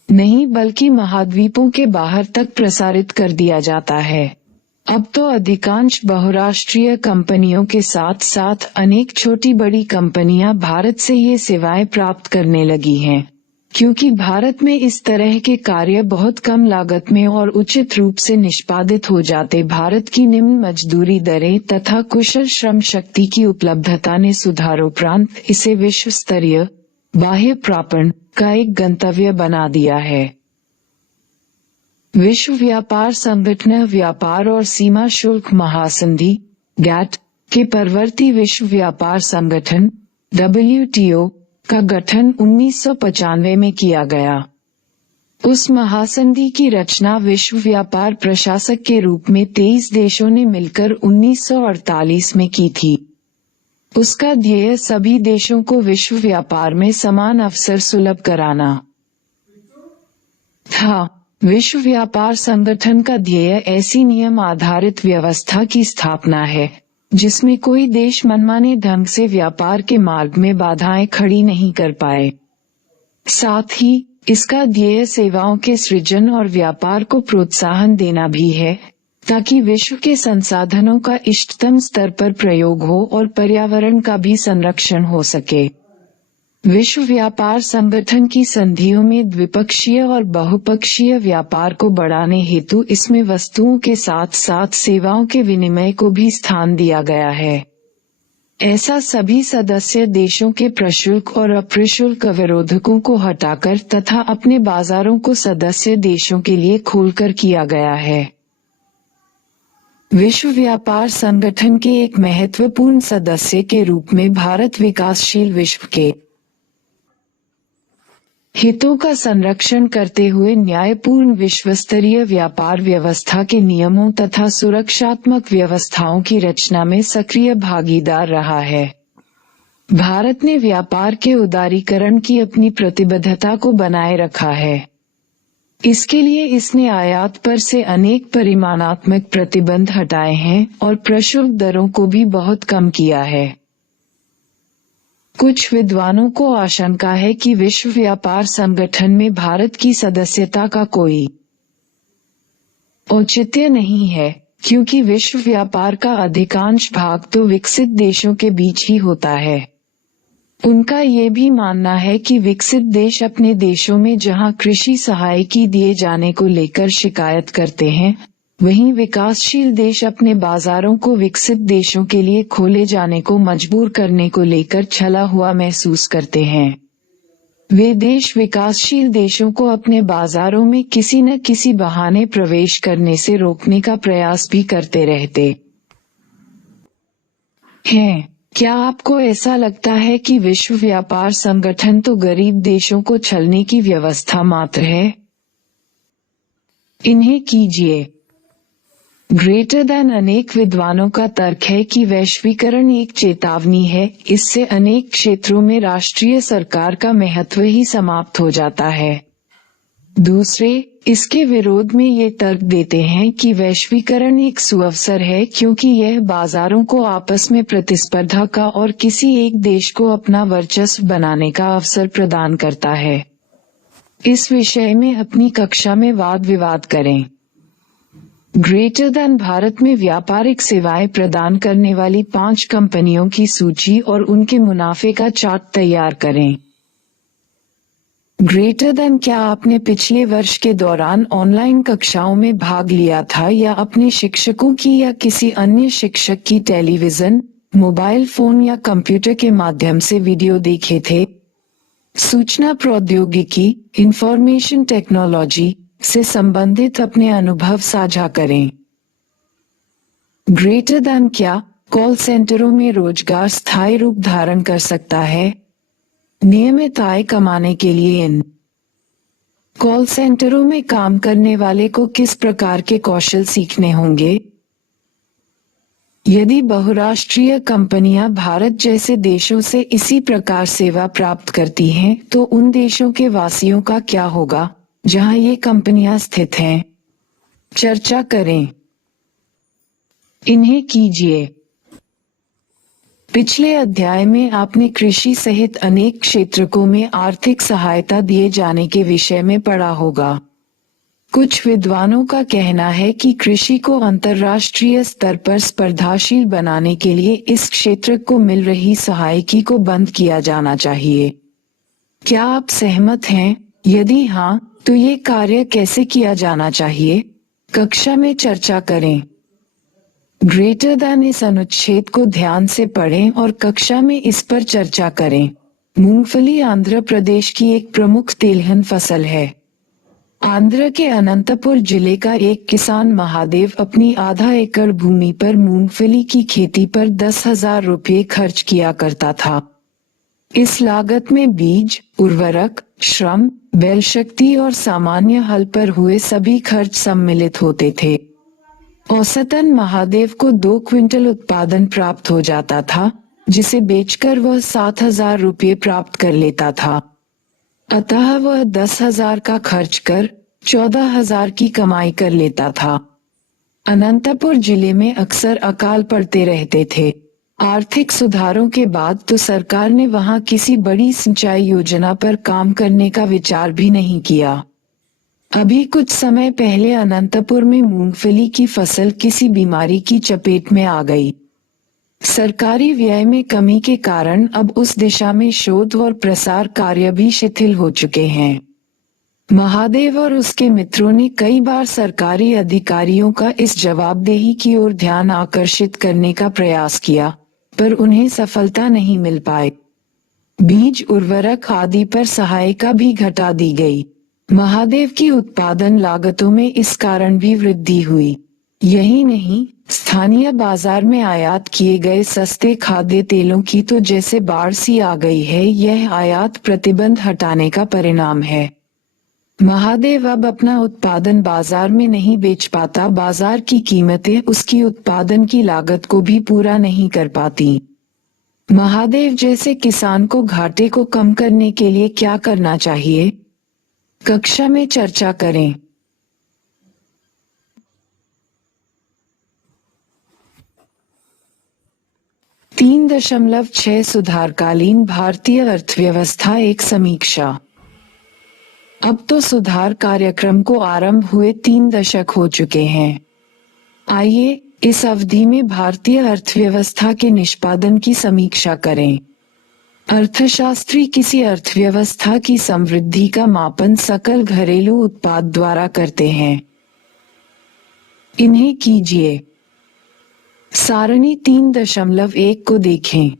नहीं बल्कि महाद्वीपों के बाहर तक प्रसारित कर दिया जाता है। अब तो अधिकांश बहुराष्ट्रीय कंपनियों के साथ साथ अनेक छोटी बड़ी कंपनियां भारत से ये सेवाएं प्राप्त करने लगी हैं, क्योंकि भारत में इस तरह के कार्य बहुत कम लागत में और उचित रूप से निष्पादित हो जाते। भारत की निम्न मजदूरी दरें तथा कुशल श्रम शक्ति की उपलब्धता ने सुधारोपरांत इसे विश्व स्तरीय बाह्य प्रापण का एक गंतव्य बना दिया है। विश्व व्यापार संगठन व्यापार और सीमा शुल्क महासंधि गैट के परवर्ती विश्व व्यापार संगठन WTO का गठन 1995 में किया गया। उस महासंधि की रचना विश्व व्यापार प्रशासक के रूप में 23 देशों ने मिलकर 1948 में की थी। उसका ध्येय सभी देशों को विश्व व्यापार में समान अवसर सुलभ कराना था। विश्व व्यापार संगठन का ध्येय ऐसी नियम आधारित व्यवस्था की स्थापना है जिसमें कोई देश मनमाने ढंग से व्यापार के मार्ग में बाधाएं खड़ी नहीं कर पाए। साथ ही इसका ध्येय सेवाओं के सृजन और व्यापार को प्रोत्साहन देना भी है, ताकि विश्व के संसाधनों का इष्टतम स्तर पर प्रयोग हो और पर्यावरण का भी संरक्षण हो सके। विश्व व्यापार संगठन की संधियों में द्विपक्षीय और बहुपक्षीय व्यापार को बढ़ाने हेतु इसमें वस्तुओं के साथ साथ सेवाओं के विनिमय को भी स्थान दिया गया है। ऐसा सभी सदस्य देशों के प्रशुल्क और अप्रशुल्क अवरोधकों को हटाकर तथा अपने बाजारों को सदस्य देशों के लिए खोलकर किया गया है। विश्व व्यापार संगठन के एक महत्वपूर्ण सदस्य के रूप में भारत विकासशील विश्व के हितों का संरक्षण करते हुए न्यायपूर्ण विश्वस्तरीय व्यापार व्यवस्था के नियमों तथा सुरक्षात्मक व्यवस्थाओं की रचना में सक्रिय भागीदार रहा है। भारत ने व्यापार के उदारीकरण की अपनी प्रतिबद्धता को बनाए रखा है। इसके लिए इसने आयात पर से अनेक परिमाणात्मक प्रतिबंध हटाए हैं और प्रशुल्क दरों को भी बहुत कम किया है। कुछ विद्वानों को आशंका है कि विश्व व्यापार संगठन में भारत की सदस्यता का कोई औचित्य नहीं है, क्योंकि विश्व व्यापार का अधिकांश भाग तो विकसित देशों के बीच ही होता है। उनका ये भी मानना है कि विकसित देश अपने देशों में जहां कृषि सहायता दिए जाने को लेकर शिकायत करते हैं, वहीं विकासशील देश अपने बाजारों को विकसित देशों के लिए खोले जाने को मजबूर करने को लेकर छला हुआ महसूस करते हैं। वे देश विकासशील देशों को अपने बाजारों में किसी न किसी बहाने प्रवेश करने से रोकने का प्रयास भी करते रहते हैं। क्या आपको ऐसा लगता है कि विश्व व्यापार संगठन तो गरीब देशों को छलने की व्यवस्था मात्र है? इन्हें कीजिए ग्रेटर दैन। अनेक विद्वानों का तर्क है कि वैश्वीकरण एक चेतावनी है, इससे अनेक क्षेत्रों में राष्ट्रीय सरकार का महत्व ही समाप्त हो जाता है। दूसरे इसके विरोध में ये तर्क देते हैं कि वैश्वीकरण एक सुअवसर है, क्योंकि यह बाजारों को आपस में प्रतिस्पर्धा का और किसी एक देश को अपना वर्चस्व बनाने का अवसर प्रदान करता है। इस विषय में अपनी कक्षा में वाद विवाद करें। ग्रेटर दैन भारत में व्यापारिक सेवाएं प्रदान करने वाली 5 कंपनियों की सूची और उनके मुनाफे का चार्ट तैयार करें। ग्रेटर दैन क्या आपने पिछले वर्ष के दौरान ऑनलाइन कक्षाओं में भाग लिया था या अपने शिक्षकों की या किसी अन्य शिक्षक की टेलीविजन, मोबाइल फोन या कंप्यूटर के माध्यम से वीडियो देखे थे? सूचना प्रौद्योगिकी, इंफॉर्मेशन टेक्नोलॉजी से संबंधित अपने अनुभव साझा करें। ग्रेटर दैन क्या कॉल सेंटरों में रोजगार स्थायी रूप धारण कर सकता है? नियमित आय कमाने के लिए इन कॉल सेंटरों में काम करने वाले को किस प्रकार के कौशल सीखने होंगे? यदि बहुराष्ट्रीय कंपनियां भारत जैसे देशों से इसी प्रकार सेवा प्राप्त करती हैं, तो उन देशों के वासियों का क्या होगा जहां ये कंपनियां स्थित हैं? चर्चा करें। इन्हें कीजिए। पिछले अध्याय में आपने कृषि सहित अनेक क्षेत्रों में आर्थिक सहायता दिए जाने के विषय में पढ़ा होगा। कुछ विद्वानों का कहना है कि कृषि को अंतर्राष्ट्रीय स्तर पर स्पर्धाशील बनाने के लिए इस क्षेत्र को मिल रही सहायता को बंद किया जाना चाहिए। क्या आप सहमत हैं? यदि हाँ, तो ये कार्य कैसे किया जाना चाहिए? कक्षा में चर्चा करें। ग्रेटर दैन इस अनुच्छेद को ध्यान से पढ़ें और कक्षा में इस पर चर्चा करें। मूंगफली आंध्र प्रदेश की एक प्रमुख तिलहन फसल है। आंध्र के अनंतपुर जिले का एक किसान महादेव अपनी आधा एकड़ भूमि पर मूंगफली की खेती पर 10,000 रुपये खर्च किया करता था। इस लागत में बीज, उर्वरक, श्रम, बैल शक्ति और सामान्य हल पर हुए सभी खर्च सम्मिलित होते थे। औसतन महादेव को 2 क्विंटल उत्पादन प्राप्त हो जाता था, जिसे बेचकर वह 7,000 रुपये प्राप्त कर लेता था। अतः वह 10,000 का खर्च कर 14,000 की कमाई कर लेता था। अनंतपुर जिले में अक्सर अकाल पड़ते रहते थे। आर्थिक सुधारों के बाद तो सरकार ने वहां किसी बड़ी सिंचाई योजना पर काम करने का विचार भी नहीं किया। अभी कुछ समय पहले अनंतपुर में मूंगफली की फसल किसी बीमारी की चपेट में आ गई। सरकारी व्यय में कमी के कारण अब उस दिशा में शोध और प्रसार कार्य भी शिथिल हो चुके हैं। महादेव और उसके मित्रों ने कई बार सरकारी अधिकारियों का इस जवाबदेही की ओर ध्यान आकर्षित करने का प्रयास किया, पर उन्हें सफलता नहीं मिल पाई। बीज, उर्वरक आदि पर सहायता भी घटा दी गई। महादेव की उत्पादन लागतों में इस कारण भी वृद्धि हुई। यही नहीं, स्थानीय बाजार में आयात किए गए सस्ते खाद्य तेलों की तो जैसे बाढ़ सी आ गई है। यह आयात प्रतिबंध हटाने का परिणाम है। महादेव अब अपना उत्पादन बाजार में नहीं बेच पाता। बाजार की कीमतें उसकी उत्पादन की लागत को भी पूरा नहीं कर पाती। महादेव जैसे किसान को घाटे को कम करने के लिए क्या करना चाहिए? कक्षा में चर्चा करें। 3.6 सुधारकालीन भारतीय अर्थव्यवस्था एक समीक्षा। अब तो सुधार कार्यक्रम को आरंभ हुए 3 दशक हो चुके हैं। आइए इस अवधि में भारतीय अर्थव्यवस्था के निष्पादन की समीक्षा करें। अर्थशास्त्री किसी अर्थव्यवस्था की समृद्धि का मापन सकल घरेलू उत्पाद द्वारा करते हैं। इन्हें कीजिए। सारणी 3.1 को देखें।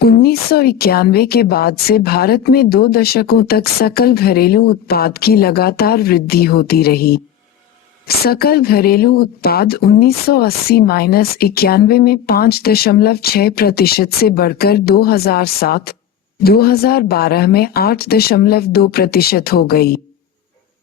1991 के बाद से भारत में 2 दशकों तक सकल घरेलू उत्पाद की लगातार वृद्धि होती रही। सकल घरेलू उत्पाद 1980-91 में 5.6% से बढ़कर 2007-2012 में 8.2% हो गई।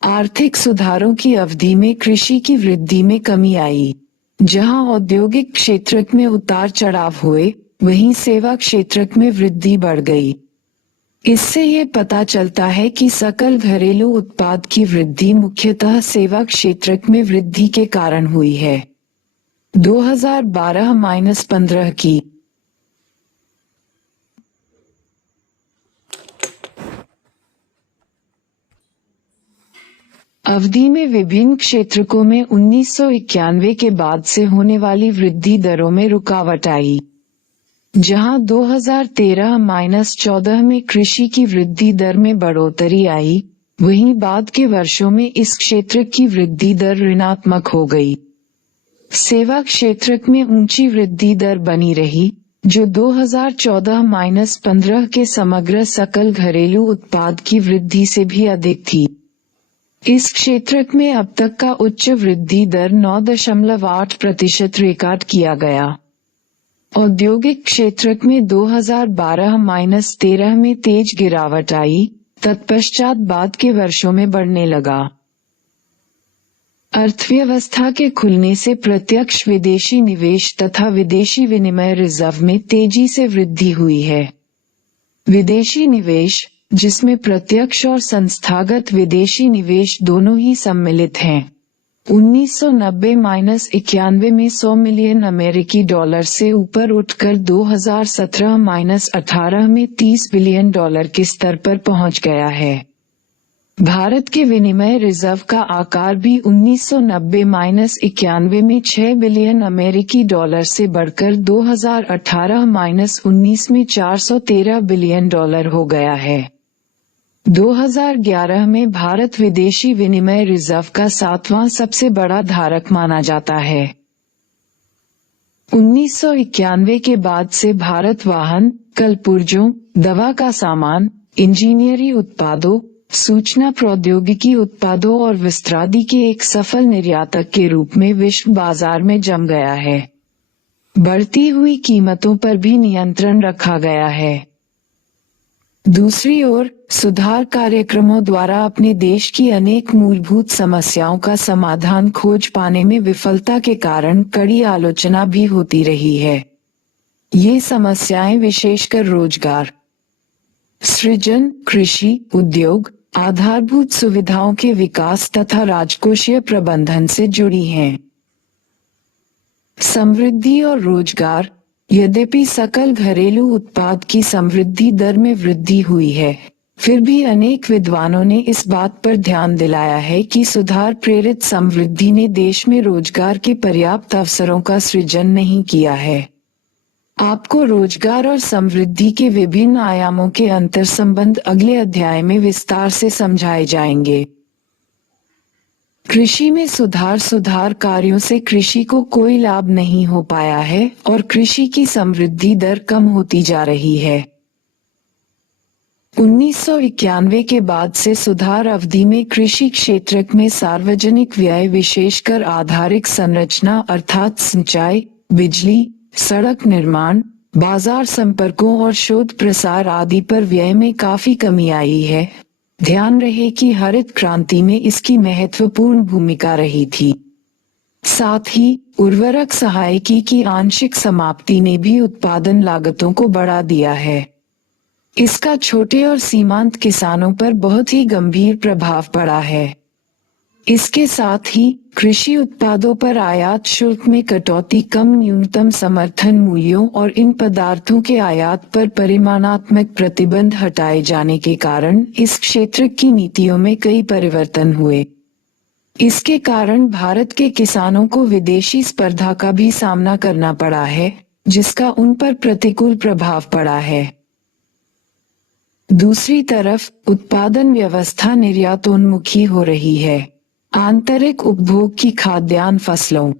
आर्थिक सुधारों की अवधि में कृषि की वृद्धि में कमी आई। जहां औद्योगिक क्षेत्र में उतार चढ़ाव हुए, वहीं सेवा क्षेत्र में वृद्धि बढ़ गई। इससे ये पता चलता है कि सकल घरेलू उत्पाद की वृद्धि मुख्यतः सेवा क्षेत्र में वृद्धि के कारण हुई है। 2012-15 की अवधि में विभिन्न क्षेत्रकों में 1991 के बाद से होने वाली वृद्धि दरों में रुकावट आई। जहां 2013-14 में कृषि की वृद्धि दर में बढ़ोतरी आई, वहीं बाद के वर्षों में इस क्षेत्र की वृद्धि दर ऋणात्मक हो गई। सेवा क्षेत्र में ऊंची वृद्धि दर बनी रही, जो 2014-15 के समग्र सकल घरेलू उत्पाद की वृद्धि से भी अधिक थी। इस क्षेत्र में अब तक का उच्च वृद्धि दर 9.8% रिकॉर्ड किया गया। औद्योगिक क्षेत्र में 2012-13 में तेज गिरावट आई, तत्पश्चात बाद के वर्षों में बढ़ने लगा। अर्थव्यवस्था के खुलने से प्रत्यक्ष विदेशी निवेश तथा विदेशी विनिमय रिजर्व में तेजी से वृद्धि हुई है। विदेशी निवेश, जिसमें प्रत्यक्ष और संस्थागत विदेशी निवेश दोनों ही सम्मिलित हैं, 1990-91 में 100 मिलियन अमेरिकी डॉलर से ऊपर उठकर 2017-18 में 30 बिलियन डॉलर के स्तर पर पहुंच गया है। भारत के विनिमय रिजर्व का आकार भी 1990-91 में 6 बिलियन अमेरिकी डॉलर से बढ़कर 2018-19 में 413 बिलियन डॉलर हो गया है। 2011 में भारत विदेशी विनिमय रिजर्व का 7वां सबसे बड़ा धारक माना जाता है। 1991 के बाद से भारत वाहन, कलपुर्जों, दवा का सामान, इंजीनियरिंग उत्पादों, सूचना प्रौद्योगिकी उत्पादों और वस्त्रादि के एक सफल निर्यातक के रूप में विश्व बाजार में जम गया है। बढ़ती हुई कीमतों पर भी नियंत्रण रखा गया है। दूसरी ओर, सुधार कार्यक्रमों द्वारा अपने देश की अनेक मूलभूत समस्याओं का समाधान खोज पाने में विफलता के कारण कड़ी आलोचना भी होती रही है। ये समस्याएं विशेषकर रोजगार सृजन, कृषि, उद्योग, आधारभूत सुविधाओं के विकास तथा राजकोषीय प्रबंधन से जुड़ी हैं। समृद्धि और रोजगार। यद्यपि सकल घरेलू उत्पाद की समृद्धि दर में वृद्धि हुई है, फिर भी अनेक विद्वानों ने इस बात पर ध्यान दिलाया है कि सुधार प्रेरित समृद्धि ने देश में रोजगार के पर्याप्त अवसरों का सृजन नहीं किया है। आपको रोजगार और समृद्धि के विभिन्न आयामों के अंतर संबंध अगले अध्याय में विस्तार से समझाए जाएंगे। कृषि में सुधार कार्यों से कृषि को कोई लाभ नहीं हो पाया है और कृषि की समृद्धि दर कम होती जा रही है। 1991 के बाद से सुधार अवधि में कृषि क्षेत्र में सार्वजनिक व्यय, विशेषकर आधारिक संरचना अर्थात सिंचाई, बिजली, सड़क निर्माण, बाजार संपर्कों और शोध प्रसार आदि पर व्यय में काफी कमी आई है। ध्यान रहे कि हरित क्रांति में इसकी महत्वपूर्ण भूमिका रही थी। साथ ही उर्वरक सहायकी की आंशिक समाप्ति ने भी उत्पादन लागतों को बढ़ा दिया है। इसका छोटे और सीमांत किसानों पर बहुत ही गंभीर प्रभाव पड़ा है। इसके साथ ही कृषि उत्पादों पर आयात शुल्क में कटौती, कम न्यूनतम समर्थन मूल्यों और इन पदार्थों के आयात पर परिमाणात्मक प्रतिबंध हटाए जाने के कारण इस क्षेत्र की नीतियों में कई परिवर्तन हुए। इसके कारण भारत के किसानों को विदेशी स्पर्धा का भी सामना करना पड़ा है, जिसका उन पर प्रतिकूल प्रभाव पड़ा है। दूसरी तरफ उत्पादन व्यवस्था निर्यातोन्मुखी हो रही है। आंतरिक उपभोग की खाद्यान्न फसलों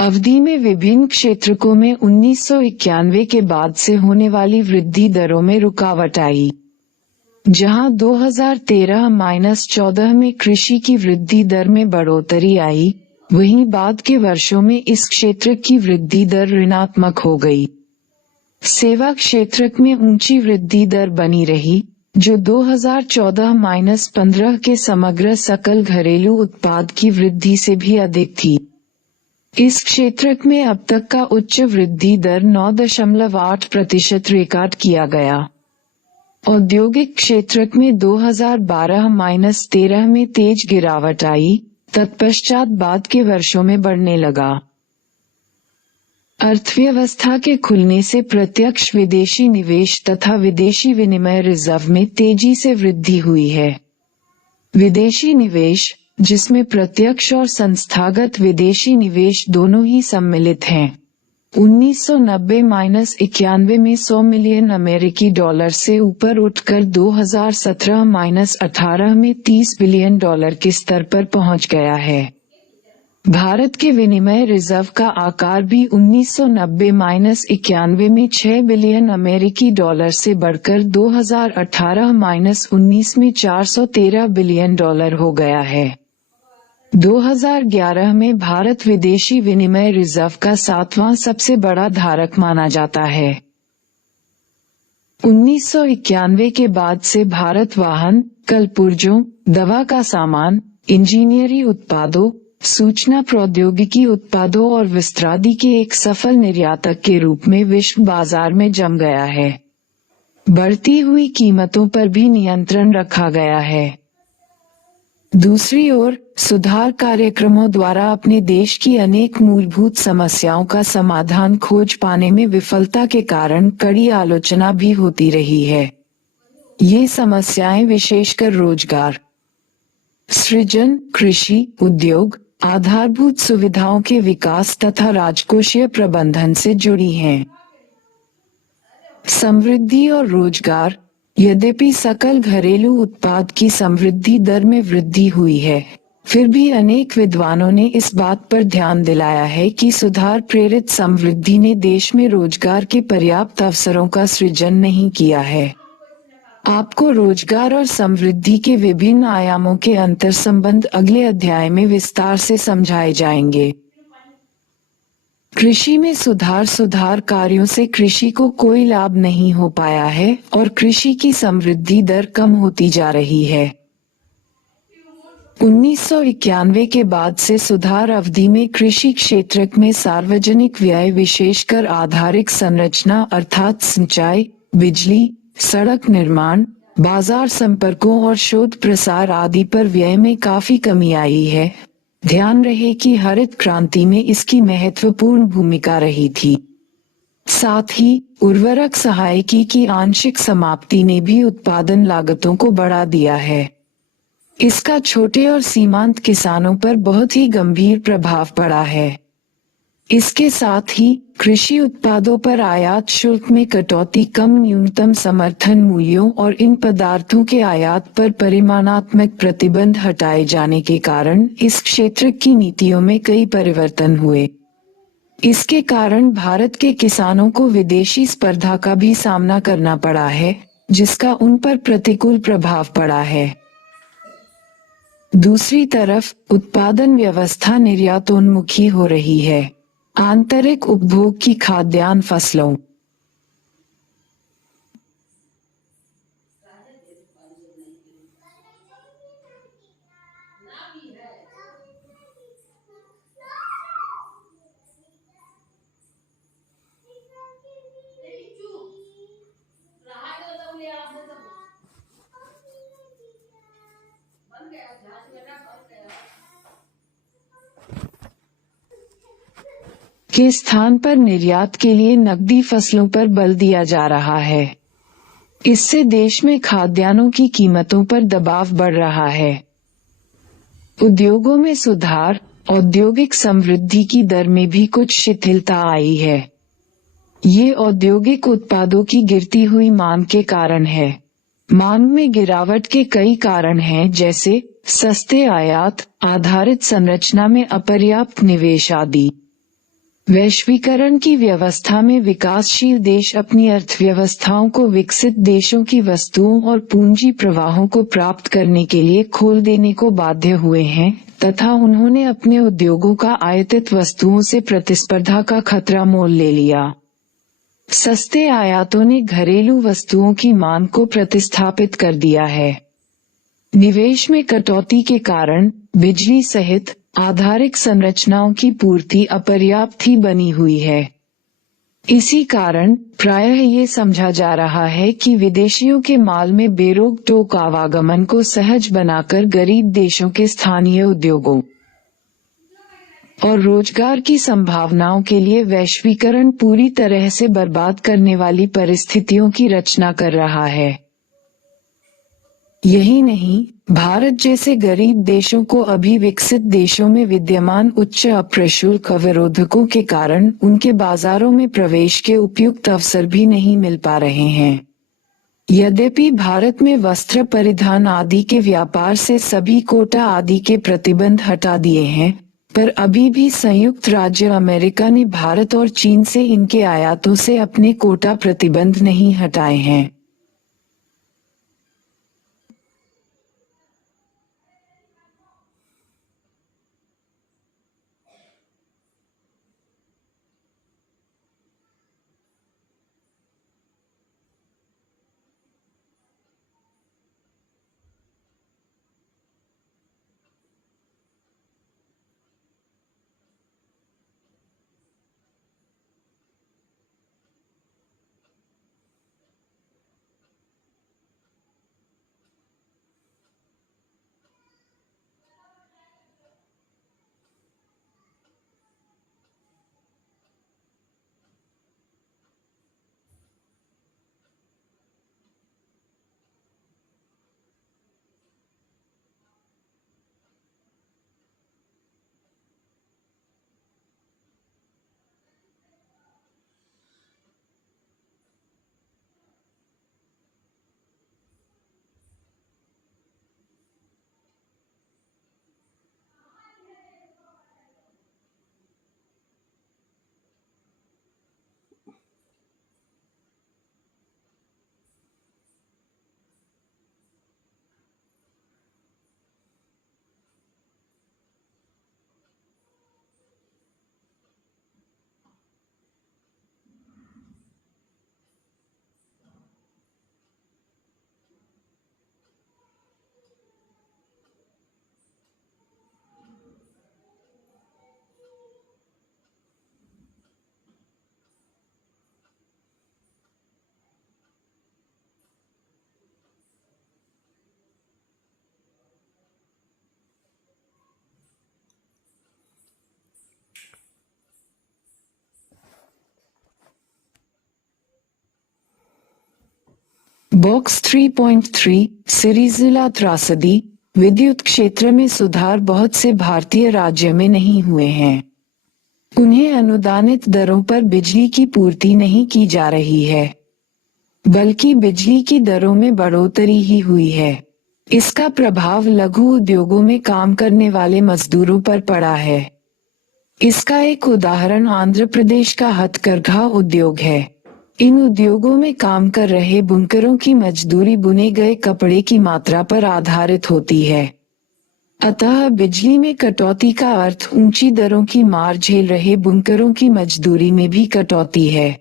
अवधि में विभिन्न क्षेत्रकों में 1991 के बाद से होने वाली वृद्धि दरों में रुकावट आई। जहां 2013-14 में कृषि की वृद्धि दर में बढ़ोतरी आई, वहीं बाद के वर्षों में इस क्षेत्र की वृद्धि दर ऋणात्मक हो गई। सेवा क्षेत्र में ऊंची वृद्धि दर बनी रही, जो 2014-15 के समग्र सकल घरेलू उत्पाद की वृद्धि से भी अधिक थी। इस क्षेत्र में अब तक का उच्च वृद्धि दर 9.8% रिकॉर्ड किया गया। औद्योगिक क्षेत्र में 2012-13 में तेज गिरावट आई, तत्पश्चात बाद के वर्षों में बढ़ने लगा। अर्थव्यवस्था के खुलने से प्रत्यक्ष विदेशी निवेश तथा विदेशी विनिमय रिजर्व में तेजी से वृद्धि हुई है। विदेशी निवेश, जिसमें प्रत्यक्ष और संस्थागत विदेशी निवेश दोनों ही सम्मिलित हैं, 1990-91 में 100 मिलियन अमेरिकी डॉलर से ऊपर उठकर 2017-18 में 30 बिलियन डॉलर के स्तर पर पहुंच गया है। भारत के विनिमय रिजर्व का आकार भी 1990-91 में 6 बिलियन अमेरिकी डॉलर से बढ़कर 2018-19 में 413 बिलियन डॉलर हो गया है। 2011 में भारत विदेशी विनिमय रिजर्व का 7वां सबसे बड़ा धारक माना जाता है। 1991 के बाद से भारत वाहन, कलपुर्जों, दवा का सामान, इंजीनियरिंग उत्पादों, सूचना प्रौद्योगिकी उत्पादों और वस्त्रादि के एक सफल निर्यातक के रूप में विश्व बाजार में जम गया है। बढ़ती हुई कीमतों पर भी नियंत्रण रखा गया है। दूसरी ओर, सुधार कार्यक्रमों द्वारा अपने देश की अनेक मूलभूत समस्याओं का समाधान खोज पाने में विफलता के कारण कड़ी आलोचना भी होती रही है। ये समस्याएं विशेषकर रोजगार सृजन, कृषि, उद्योग, आधारभूत सुविधाओं के विकास तथा राजकोषीय प्रबंधन से जुड़ी हैं। समृद्धि और रोजगार। यद्यपि सकल घरेलू उत्पाद की समृद्धि दर में वृद्धि हुई है, फिर भी अनेक विद्वानों ने इस बात पर ध्यान दिलाया है कि सुधार प्रेरित समृद्धि ने देश में रोजगार के पर्याप्त अवसरों का सृजन नहीं किया है। आपको रोजगार और समृद्धि के विभिन्न आयामों के अंतर संबंध अगले अध्याय में विस्तार से समझाए जाएंगे। कृषि में सुधार कार्यों से कृषि को कोई लाभ नहीं हो पाया है और कृषि की समृद्धि दर कम होती जा रही है। 1991 के बाद से सुधार अवधि में कृषि क्षेत्र में सार्वजनिक व्यय, विशेषकर आधारिक संरचना अर्थात सिंचाई, बिजली, सड़क निर्माण, बाजार संपर्कों और शोध प्रसार आदि पर व्यय में काफी कमी आई है। ध्यान रहे कि हरित क्रांति में इसकी महत्वपूर्ण भूमिका रही थी। साथ ही उर्वरक सहायकी की आंशिक समाप्ति ने भी उत्पादन लागतों को बढ़ा दिया है। इसका छोटे और सीमांत किसानों पर बहुत ही गंभीर प्रभाव पड़ा है। इसके साथ ही कृषि उत्पादों पर आयात शुल्क में कटौती, कम न्यूनतम समर्थन मूल्यों और इन पदार्थों के आयात पर परिमाणात्मक प्रतिबंध हटाए जाने के कारण इस क्षेत्र की नीतियों में कई परिवर्तन हुए। इसके कारण भारत के किसानों को विदेशी स्पर्धा का भी सामना करना पड़ा है, जिसका उन पर प्रतिकूल प्रभाव पड़ा है। दूसरी तरफ उत्पादन व्यवस्था निर्यातोन्मुखी हो रही है। आंतरिक उपभोग की खाद्यान्न फसलों के स्थान पर निर्यात के लिए नकदी फसलों पर बल दिया जा रहा है। इससे देश में खाद्यान्नों की कीमतों पर दबाव बढ़ रहा है। उद्योगों में सुधार, औद्योगिक समृद्धि की दर में भी कुछ शिथिलता आई है। ये औद्योगिक उत्पादों की गिरती हुई मांग के कारण है। मांग में गिरावट के कई कारण हैं, जैसे सस्ते आयात, आधारित संरचना में अपर्याप्त निवेश आदि। वैश्वीकरण की व्यवस्था में विकासशील देश अपनी अर्थव्यवस्थाओं को विकसित देशों की वस्तुओं और पूंजी प्रवाहों को प्राप्त करने के लिए खोल देने को बाध्य हुए हैं तथा उन्होंने अपने उद्योगों का आयातित वस्तुओं से प्रतिस्पर्धा का खतरा मोल ले लिया। सस्ते आयातों ने घरेलू वस्तुओं की मांग को प्रतिस्थापित कर दिया है। निवेश में कटौती के कारण बिजली सहित आधारिक संरचनाओं की पूर्ति अपर्याप्त ही बनी हुई है। इसी कारण प्रायः ये समझा जा रहा है कि विदेशियों के माल में बेरोक टोक आवागमन को सहज बनाकर गरीब देशों के स्थानीय उद्योगों और रोजगार की संभावनाओं के लिए वैश्वीकरण पूरी तरह से बर्बाद करने वाली परिस्थितियों की रचना कर रहा है। यही नहीं, भारत जैसे गरीब देशों को अभी विकसित देशों में विद्यमान उच्च अप्रशुल्क अवरोधकों के कारण उनके बाजारों में प्रवेश के उपयुक्त अवसर भी नहीं मिल पा रहे हैं। यद्यपि भारत में वस्त्र परिधान आदि के व्यापार से सभी कोटा आदि के प्रतिबंध हटा दिए हैं, पर अभी भी संयुक्त राज्य अमेरिका ने भारत और चीन से इनके आयातों से अपने कोटा प्रतिबंध नहीं हटाए हैं। बॉक्स 3.3 सिरिजिला त्रासदी। विद्युत क्षेत्र में सुधार बहुत से भारतीय राज्य में नहीं हुए हैं। उन्हें अनुदानित दरों पर बिजली की पूर्ति नहीं की जा रही है, बल्कि बिजली की दरों में बढ़ोतरी ही हुई है। इसका प्रभाव लघु उद्योगों में काम करने वाले मजदूरों पर पड़ा है। इसका एक उदाहरण आंध्र प्रदेश का हथकरघा उद्योग है। इन उद्योगों में काम कर रहे बुनकरों की मजदूरी बुने गए कपड़े की मात्रा पर आधारित होती है। अतः बिजली में कटौती का अर्थ ऊंची दरों की मार झेल रहे बुनकरों की मजदूरी में भी कटौती है।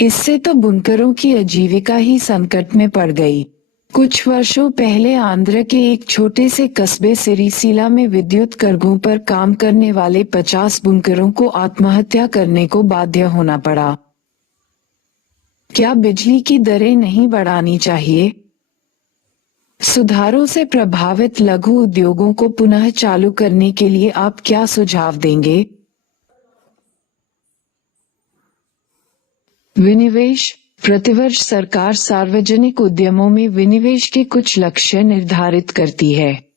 इससे तो बुनकरों की आजीविका ही संकट में पड़ गई। कुछ वर्षों पहले आंध्र के एक छोटे से कस्बे सिरिसिला में विद्युत कर्घों पर काम करने वाले 50 बुनकरों को आत्महत्या करने को बाध्य होना पड़ा। क्या बिजली की दरें नहीं बढ़ानी चाहिए? सुधारों से प्रभावित लघु उद्योगों को पुनः चालू करने के लिए आप क्या सुझाव देंगे? विनिवेश। प्रतिवर्ष सरकार सार्वजनिक उद्यमों में विनिवेश के कुछ लक्ष्य निर्धारित करती है।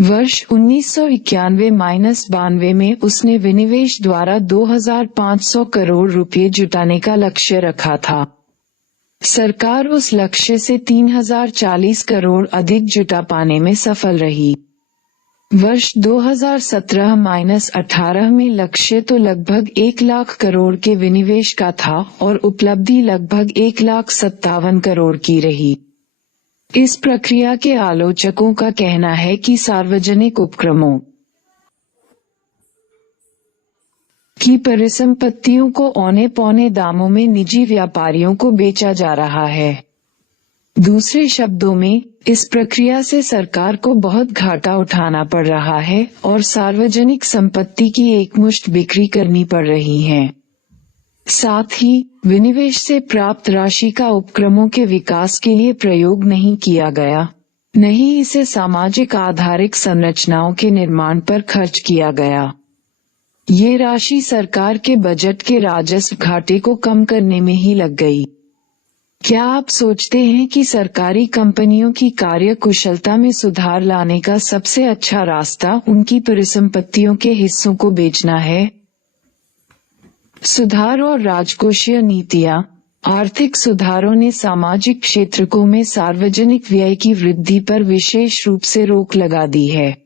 वर्ष 1991-92 में उसने विनिवेश द्वारा 2500 करोड़ रुपए जुटाने का लक्ष्य रखा था। सरकार उस लक्ष्य से 3040 करोड़ अधिक जुटा पाने में सफल रही। वर्ष 2017-18 में लक्ष्य तो लगभग 1 लाख करोड़ के विनिवेश का था और उपलब्धि लगभग 1,57,000 करोड़ की रही। इस प्रक्रिया के आलोचकों का कहना है कि सार्वजनिक उपक्रमों की परिसंपत्तियों को औने पौने दामों में निजी व्यापारियों को बेचा जा रहा है। दूसरे शब्दों में, इस प्रक्रिया से सरकार को बहुत घाटा उठाना पड़ रहा है और सार्वजनिक संपत्ति की एकमुश्त बिक्री करनी पड़ रही है। साथ ही, विनिवेश से प्राप्त राशि का उपक्रमों के विकास के लिए प्रयोग नहीं किया गया, न ही इसे सामाजिक आधारिक संरचनाओं के निर्माण पर खर्च किया गया। ये राशि सरकार के बजट के राजस्व घाटे को कम करने में ही लग गई। क्या आप सोचते हैं कि सरकारी कंपनियों की कार्यकुशलता में सुधार लाने का सबसे अच्छा रास्ता उनकी परिसंपत्तियों के हिस्सों को बेचना है? सुधार और राजकोषीय नीतियां। आर्थिक सुधारों ने सामाजिक क्षेत्रों में सार्वजनिक व्यय की वृद्धि पर विशेष रूप से रोक लगा दी है।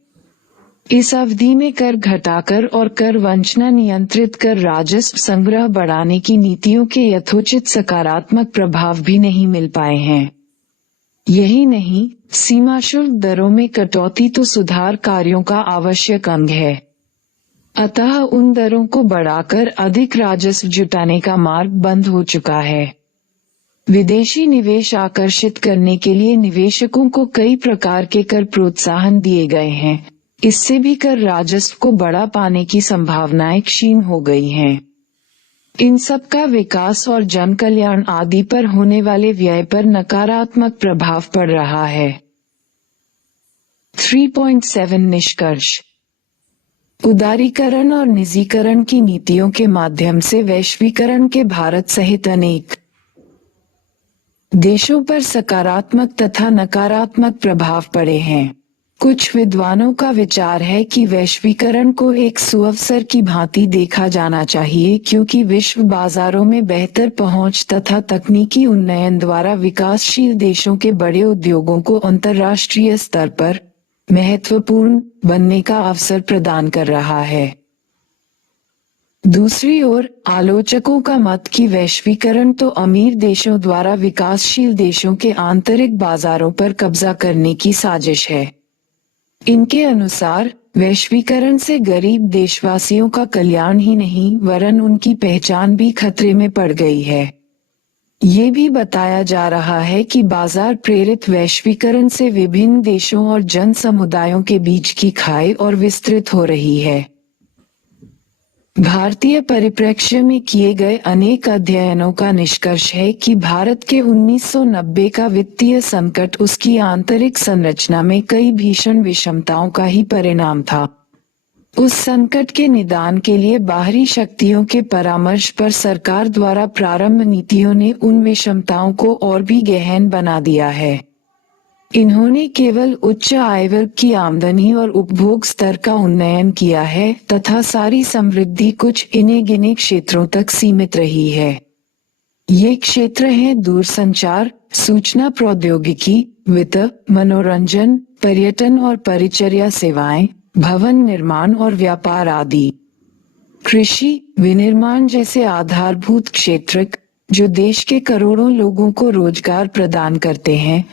इस अवधि में कर घटाकर और कर वंचना नियंत्रित कर राजस्व संग्रह बढ़ाने की नीतियों के यथोचित सकारात्मक प्रभाव भी नहीं मिल पाए हैं। यही नहीं, सीमा शुल्क दरों में कटौती तो सुधार कार्यों का आवश्यक अंग है। अतः उन दरों को बढ़ाकर अधिक राजस्व जुटाने का मार्ग बंद हो चुका है। विदेशी निवेश आकर्षित करने के लिए निवेशकों को कई प्रकार के कर प्रोत्साहन दिए गए हैं। इससे भी कर राजस्व को बढ़ा पाने की संभावनाएं क्षीण हो गई हैं। इन सब का विकास और जन कल्याण आदि पर होने वाले व्यय पर नकारात्मक प्रभाव पड़ रहा है। 3.7 निष्कर्ष। उदारीकरण और निजीकरण की नीतियों के माध्यम से वैश्वीकरण के भारत सहित अनेक देशों पर सकारात्मक तथा नकारात्मक प्रभाव पड़े हैं। कुछ विद्वानों का विचार है कि वैश्वीकरण को एक सुअवसर की भांति देखा जाना चाहिए, क्योंकि विश्व बाजारों में बेहतर पहुंच तथा तकनीकी उन्नयन द्वारा विकासशील देशों के बड़े उद्योगों को अंतर्राष्ट्रीय स्तर पर महत्वपूर्ण बनने का अवसर प्रदान कर रहा है। दूसरी ओर, आलोचकों का मत कि वैश्वीकरण तो अमीर देशों द्वारा विकासशील देशों के आंतरिक बाजारों पर कब्जा करने की साजिश है। इनके अनुसार, वैश्वीकरण से गरीब देशवासियों का कल्याण ही नहीं वरन उनकी पहचान भी खतरे में पड़ गई है। ये भी बताया जा रहा है कि बाजार प्रेरित वैश्वीकरण से विभिन्न देशों और जन समुदायों के बीच की खाई और विस्तृत हो रही है। भारतीय परिप्रेक्ष्य में किए गए अनेक अध्ययनों का निष्कर्ष है कि भारत के 1990 का वित्तीय संकट उसकी आंतरिक संरचना में कई भीषण विषमताओं का ही परिणाम था। उस संकट के निदान के लिए बाहरी शक्तियों के परामर्श पर सरकार द्वारा प्रारंभ नीतियों ने उन विषमताओं को और भी गहन बना दिया है। इन्होंने केवल उच्च आय वर्ग की आमदनी और उपभोग स्तर का उन्नयन किया है तथा सारी समृद्धि कुछ इन्हें गिने क्षेत्रों तक सीमित रही है। ये क्षेत्र हैं दूरसंचार, सूचना प्रौद्योगिकी, वित्त, मनोरंजन, पर्यटन और परिचर्या सेवाएं, भवन निर्माण और व्यापार आदि। कृषि, विनिर्माण जैसे आधारभूत क्षेत्र, जो देश के करोड़ों लोगों को रोजगार प्रदान करते हैं,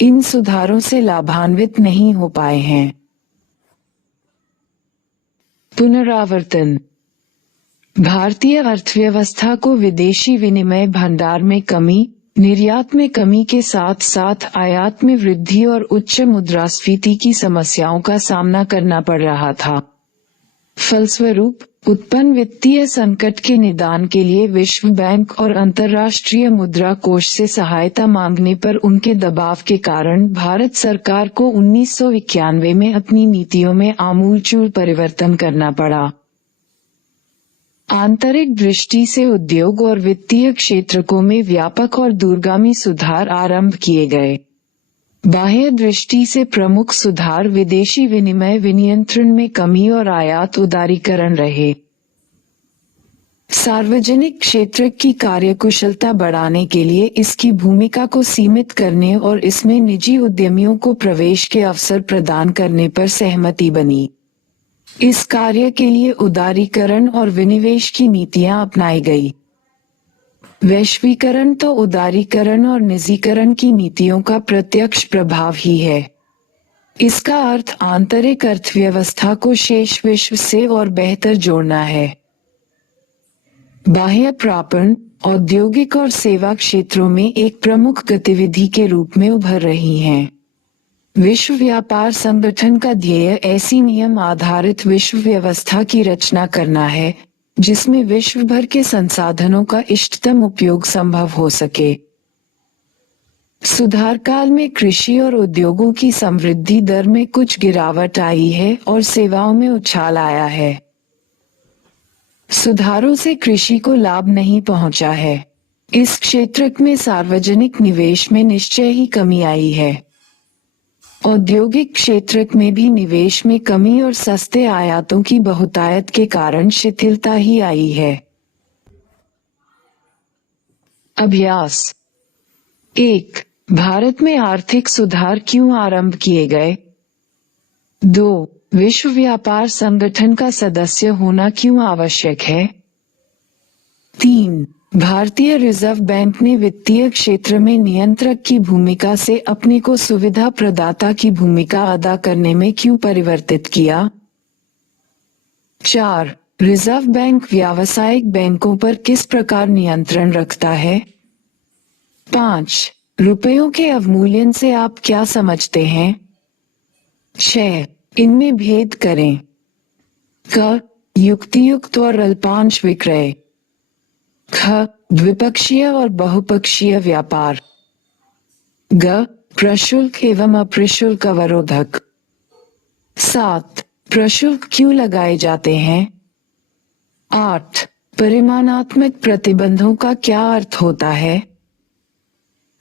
इन सुधारों से लाभान्वित नहीं हो पाए हैं। पुनरावर्तन। भारतीय अर्थव्यवस्था को विदेशी विनिमय भंडार में कमी, निर्यात में कमी के साथ साथ आयात में वृद्धि और उच्च मुद्रास्फीति की समस्याओं का सामना करना पड़ रहा था। फलस्वरूप, उत्पन्न वित्तीय संकट के निदान के लिए विश्व बैंक और अंतर्राष्ट्रीय मुद्रा कोष से सहायता मांगने पर उनके दबाव के कारण भारत सरकार को 1991 में अपनी नीतियों में आमूलचूल परिवर्तन करना पड़ा। आंतरिक दृष्टि से उद्योग और वित्तीय क्षेत्रों में व्यापक और दूरगामी सुधार आरंभ किए गए। बाह्य दृष्टि से प्रमुख सुधार विदेशी विनिमय विनियंत्रण में कमी और आयात उदारीकरण रहे। सार्वजनिक क्षेत्र की कार्यकुशलता बढ़ाने के लिए इसकी भूमिका को सीमित करने और इसमें निजी उद्यमियों को प्रवेश के अवसर प्रदान करने पर सहमति बनी। इस कार्य के लिए उदारीकरण और विनिवेश की नीतियां अपनाई गई। वैश्वीकरण तो उदारीकरण और निजीकरण की नीतियों का प्रत्यक्ष प्रभाव ही है। इसका अर्थ आंतरिक अर्थव्यवस्था को शेष विश्व से और बेहतर जोड़ना है। बाह्य प्रापण औद्योगिक और सेवा क्षेत्रों में एक प्रमुख गतिविधि के रूप में उभर रही हैं। विश्व व्यापार संगठन का ध्येय ऐसी नियम आधारित विश्व व्यवस्था की रचना करना है जिसमें विश्व भर के संसाधनों का इष्टतम उपयोग संभव हो सके। सुधार काल में कृषि और उद्योगों की समृद्धि दर में कुछ गिरावट आई है और सेवाओं में उछाल आया है। सुधारों से कृषि को लाभ नहीं पहुंचा है। इस क्षेत्र में सार्वजनिक निवेश में निश्चय ही कमी आई है। औद्योगिक क्षेत्र में भी निवेश में कमी और सस्ते आयातों की बहुतायत के कारण शिथिलता ही आई है। अभ्यास 1. भारत में आर्थिक सुधार क्यों आरंभ किए गए? 2. विश्व व्यापार संगठन का सदस्य होना क्यों आवश्यक है? 3. भारतीय रिजर्व बैंक ने वित्तीय क्षेत्र में नियंत्रक की भूमिका से अपने को सुविधा प्रदाता की भूमिका अदा करने में क्यों परिवर्तित किया? 4. रिजर्व बैंक व्यावसायिक बैंकों पर किस प्रकार नियंत्रण रखता है? 5. रुपयों के अवमूल्यन से आप क्या समझते हैं? 6. इनमें भेद करें। क. युक्तियुक्त और अल्पांश विक्रय। ख. द्विपक्षीय और बहुपक्षीय व्यापार। ग. प्रशुल्क एवं अप्रशुल्क अवरोधक। 7. प्रशुल्क क्यों लगाए जाते हैं? 8. परिमाणात्मक प्रतिबंधों का क्या अर्थ होता है?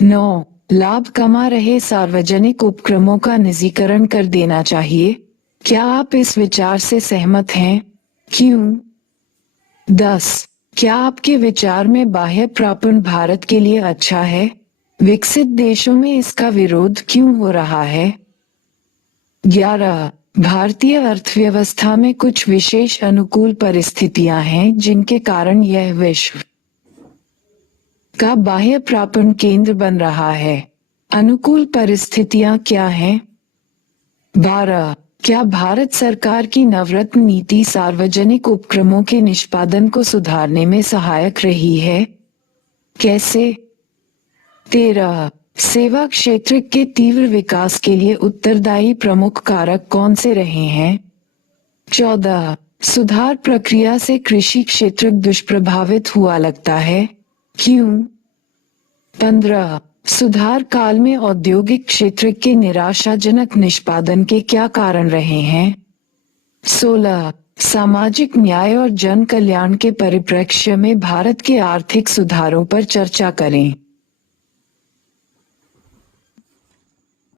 9. लाभ कमा रहे सार्वजनिक उपक्रमों का निजीकरण कर देना चाहिए। क्या आप इस विचार से सहमत हैं? क्यों? 10. क्या आपके विचार में बाह्य प्रापण भारत के लिए अच्छा है? विकसित देशों में इसका विरोध क्यों हो रहा है? 11. भारतीय अर्थव्यवस्था में कुछ विशेष अनुकूल परिस्थितियां हैं जिनके कारण यह विश्व का बाह्य प्रापण केंद्र बन रहा है। अनुकूल परिस्थितियां क्या हैं? 12. क्या भारत सरकार की नवरत्न नीति सार्वजनिक उपक्रमों के निष्पादन को सुधारने में सहायक रही है? कैसे? 13. सेवा क्षेत्र के तीव्र विकास के लिए उत्तरदायी प्रमुख कारक कौन से रहे हैं? 14. सुधार प्रक्रिया से कृषि क्षेत्र दुष्प्रभावित हुआ लगता है। क्यों? 15. सुधार काल में औद्योगिक क्षेत्र के निराशाजनक निष्पादन के क्या कारण रहे हैं? 16. सामाजिक न्याय और जन कल्याण के परिप्रेक्ष्य में भारत के आर्थिक सुधारों पर चर्चा करें।